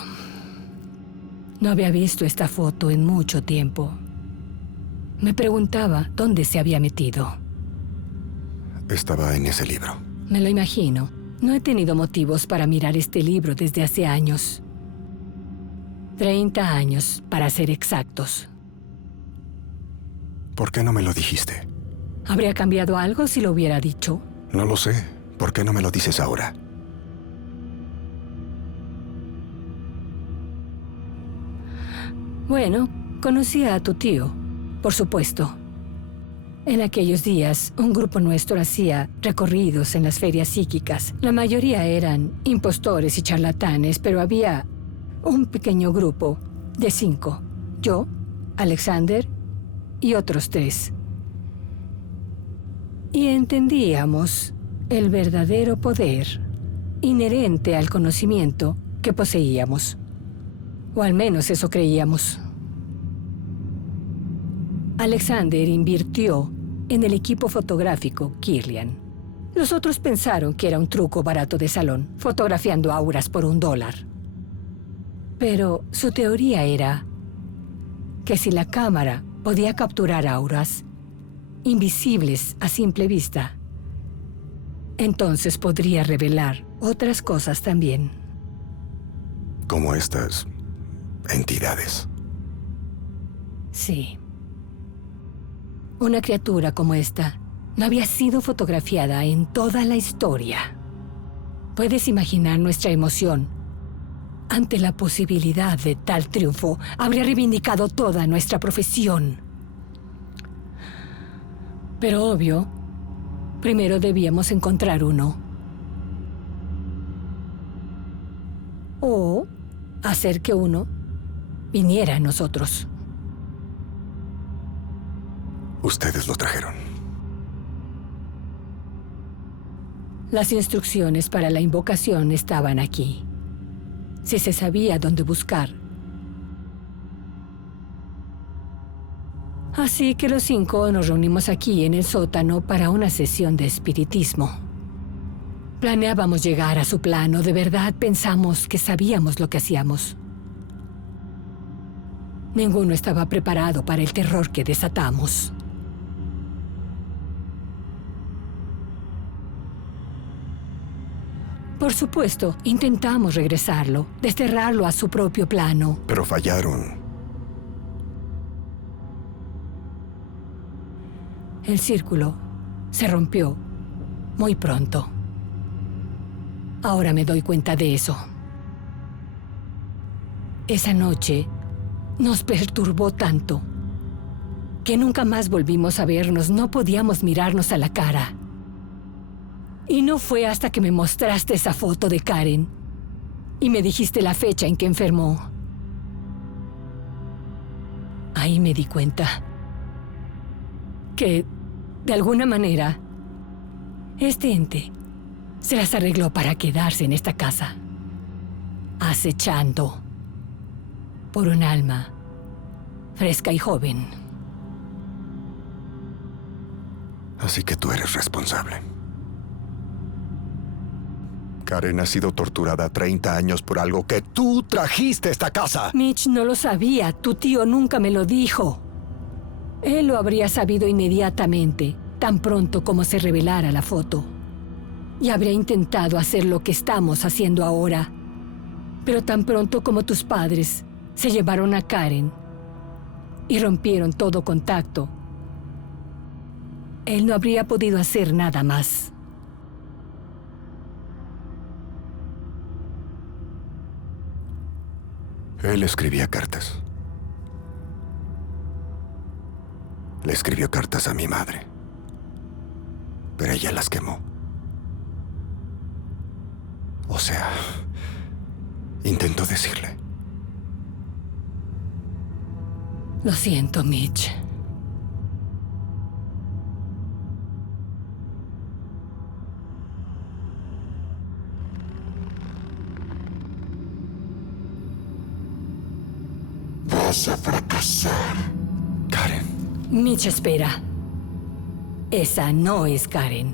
no había visto esta foto en mucho tiempo. Me preguntaba dónde se había metido. Estaba en ese libro. Me lo imagino. No he tenido motivos para mirar este libro desde hace años. 30 años, para ser exactos. ¿Por qué no me lo dijiste? ¿Habría cambiado algo si lo hubiera dicho? No lo sé. ¿Por qué no me lo dices ahora? Bueno, conocía a tu tío, por supuesto. En aquellos días, un grupo nuestro hacía recorridos en las ferias psíquicas. La mayoría eran impostores y charlatanes, pero había un pequeño grupo de 5. Yo, Alexander y otros 3. Y entendíamos el verdadero poder inherente al conocimiento que poseíamos. O al menos eso creíamos. Alexander invirtió en el equipo fotográfico Killian. Los otros pensaron que era un truco barato de salón, fotografiando auras por $1. Pero su teoría era que si la cámara podía capturar auras invisibles a simple vista, entonces podría revelar otras cosas también. Como estas entidades. Sí. Una criatura como esta no había sido fotografiada en toda la historia. Puedes imaginar nuestra emoción ante la posibilidad de tal triunfo, habría reivindicado toda nuestra profesión. Pero obvio, primero debíamos encontrar uno. O hacer que uno viniera a nosotros. Ustedes lo trajeron. Las instrucciones para la invocación estaban aquí. Si se sabía dónde buscar. Así que los 5 nos reunimos aquí en el sótano para una sesión de espiritismo. Planeábamos llegar a su plano. De verdad pensamos que sabíamos lo que hacíamos. Ninguno estaba preparado para el terror que desatamos. Por supuesto, intentamos regresarlo, desterrarlo a su propio plano. Pero fallaron. El círculo se rompió muy pronto. Ahora me doy cuenta de eso. Esa noche nos perturbó tanto que nunca más volvimos a vernos. No podíamos mirarnos a la cara. Y no fue hasta que me mostraste esa foto de Karen y me dijiste la fecha en que enfermó. Ahí me di cuenta que, de alguna manera, este ente se las arregló para quedarse en esta casa, acechando por un alma fresca y joven. Así que tú eres responsable. Karen ha sido torturada 30 años por algo que tú trajiste a esta casa. Mitch no lo sabía. Tu tío nunca me lo dijo. Él lo habría sabido inmediatamente, tan pronto como se revelara la foto. Y habría intentado hacer lo que estamos haciendo ahora. Pero tan pronto como tus padres se llevaron a Karen y rompieron todo contacto, él no habría podido hacer nada más. Él escribía cartas. Le escribió cartas a mi madre. Pero ella las quemó. O sea, intentó decirle. Lo siento, Mitch. Vas a fracasar. Karen. Mitch, espera. Esa no es Karen.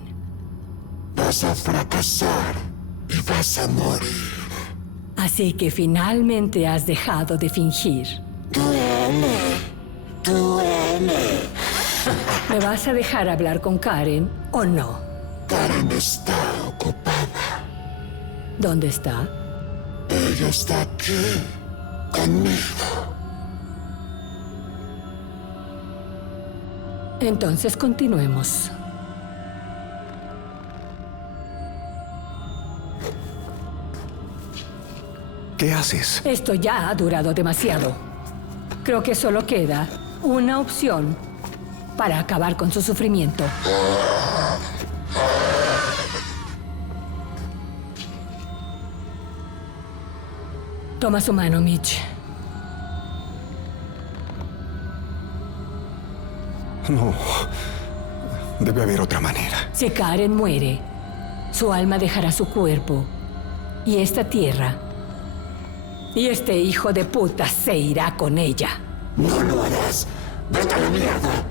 Vas a fracasar y vas a morir. Así que finalmente has dejado de fingir. Duele. ¿Me vas a dejar hablar con Karen o no? Karen está ocupada. ¿Dónde está? Ella está aquí, conmigo. Entonces continuemos. ¿Qué haces? Esto ya ha durado demasiado. Creo que solo queda una opción para acabar con su sufrimiento. Toma su mano, Mitch. No. Debe haber otra manera. Si Karen muere, su alma dejará su cuerpo y esta tierra. Y este hijo de puta se irá con ella. No lo harás. Vete a la mierda.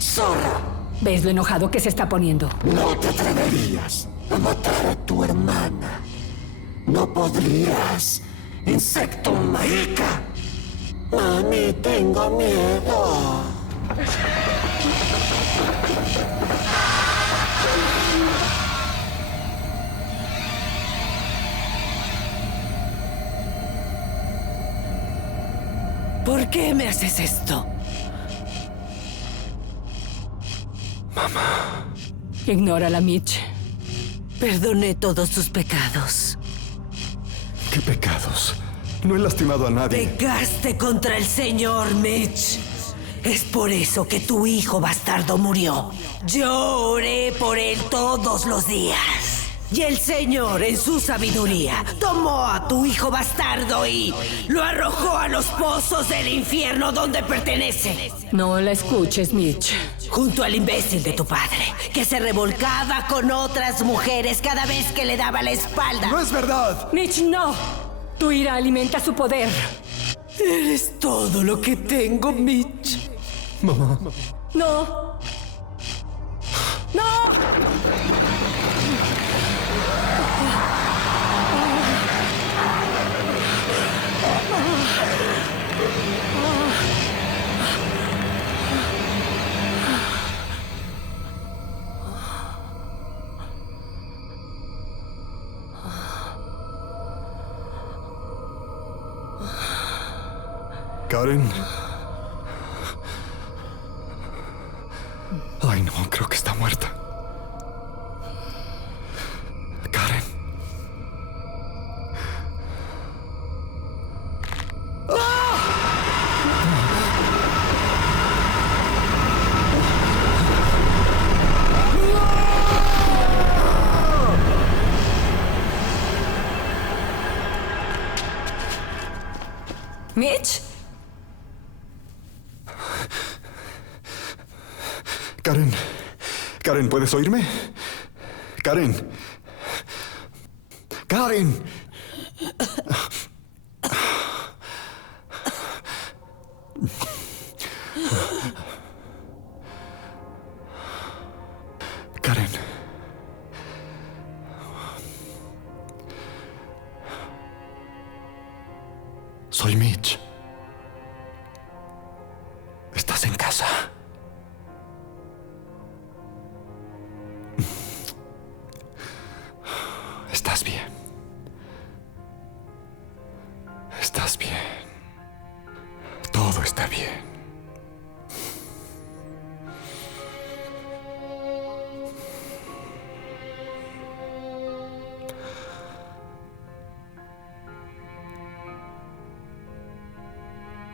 Zorra. ¿Ves lo enojado que se está poniendo? No te atreverías a matar a tu hermana. No podrías. Insecto marica. Mami, tengo miedo. ¿Por qué me haces esto? Ignórala, Mitch. Perdoné todos tus pecados. ¿Qué pecados? No he lastimado a nadie. Pecaste contra el Señor, Mitch. Es por eso que tu hijo bastardo murió. Yo oré por él todos los días. Y el Señor, en su sabiduría, tomó a tu hijo bastardo y lo arrojó a los pozos del infierno donde pertenece. No la escuches, Mitch. Junto al imbécil de tu padre, que se revolcaba con otras mujeres cada vez que le daba la espalda. ¡No es verdad! Mitch, no. Tu ira alimenta su poder. Eres todo lo que tengo, Mitch. Mamá. No. ¡No! Karen. Ay, no, creo que está muerta. Karen. ¿Mitch? Karen. Karen, ¿puedes oírme? Karen. Karen. Karen. Soy Mitch. ¿Estás en casa? Estás bien. Estás bien. Todo está bien.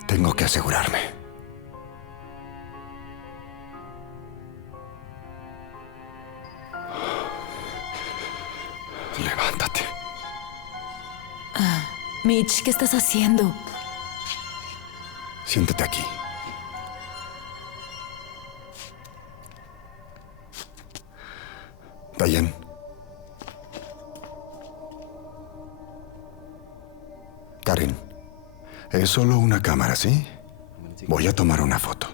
Tengo que asegurarme. Levántate. Mitch, ¿qué estás haciendo? Siéntate aquí. Diane. Karen, es solo una cámara, ¿sí? Voy a tomar una foto.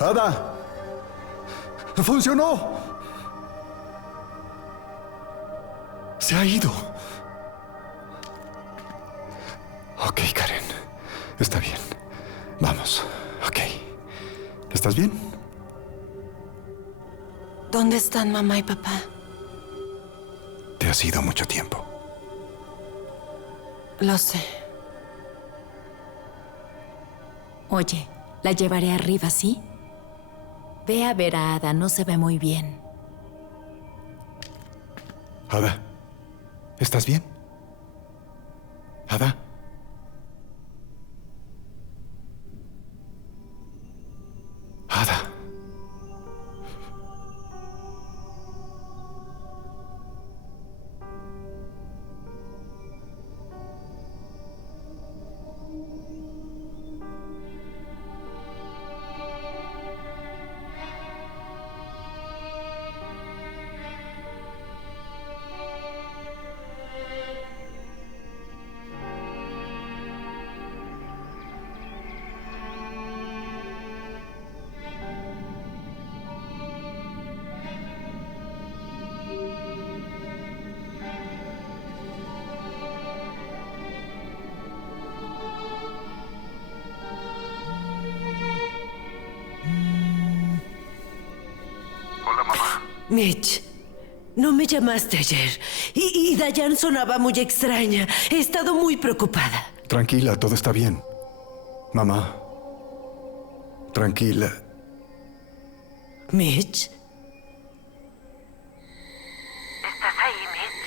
¡Ada! ¡Funcionó! Se ha ido. Ok, Karen. Está bien. Vamos. Ok. ¿Estás bien? ¿Dónde están mamá y papá? Te ha sido mucho tiempo. Lo sé. Oye, la llevaré arriba, ¿sí? Ve a ver a Ada, no se ve muy bien. Ada, ¿estás bien? Ada. Ada. Mitch, No me llamaste ayer. Y Dayan sonaba muy extraña. He estado muy preocupada. Tranquila, todo está bien. Mamá. Tranquila. ¿Mitch? ¿Estás ahí, Mitch?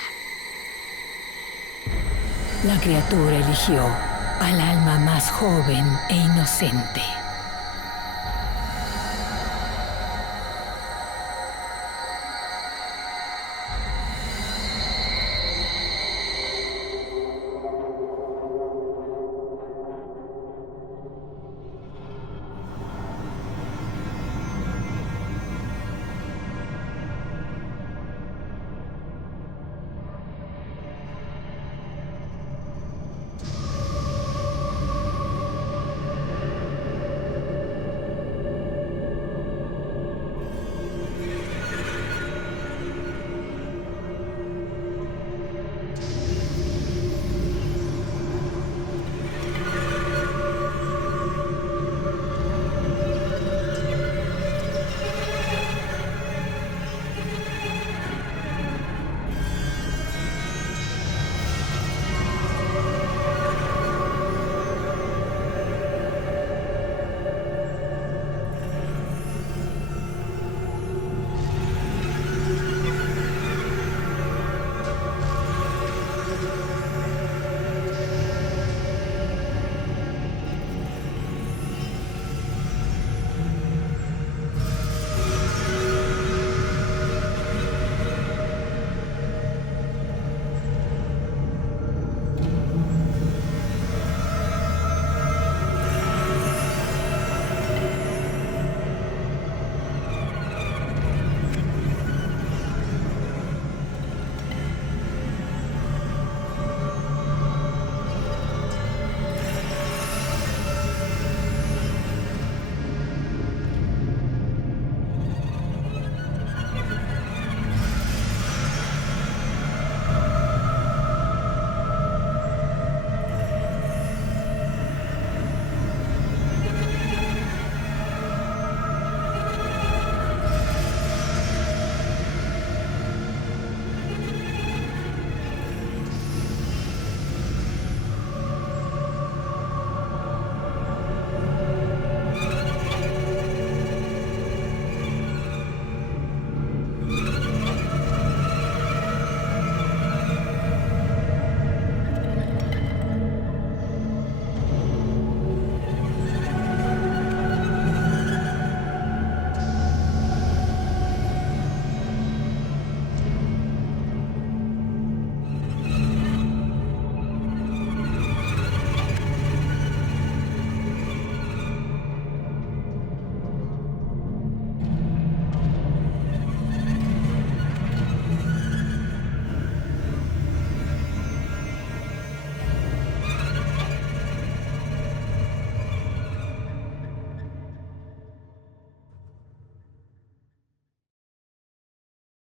La criatura eligió al alma más joven e inocente.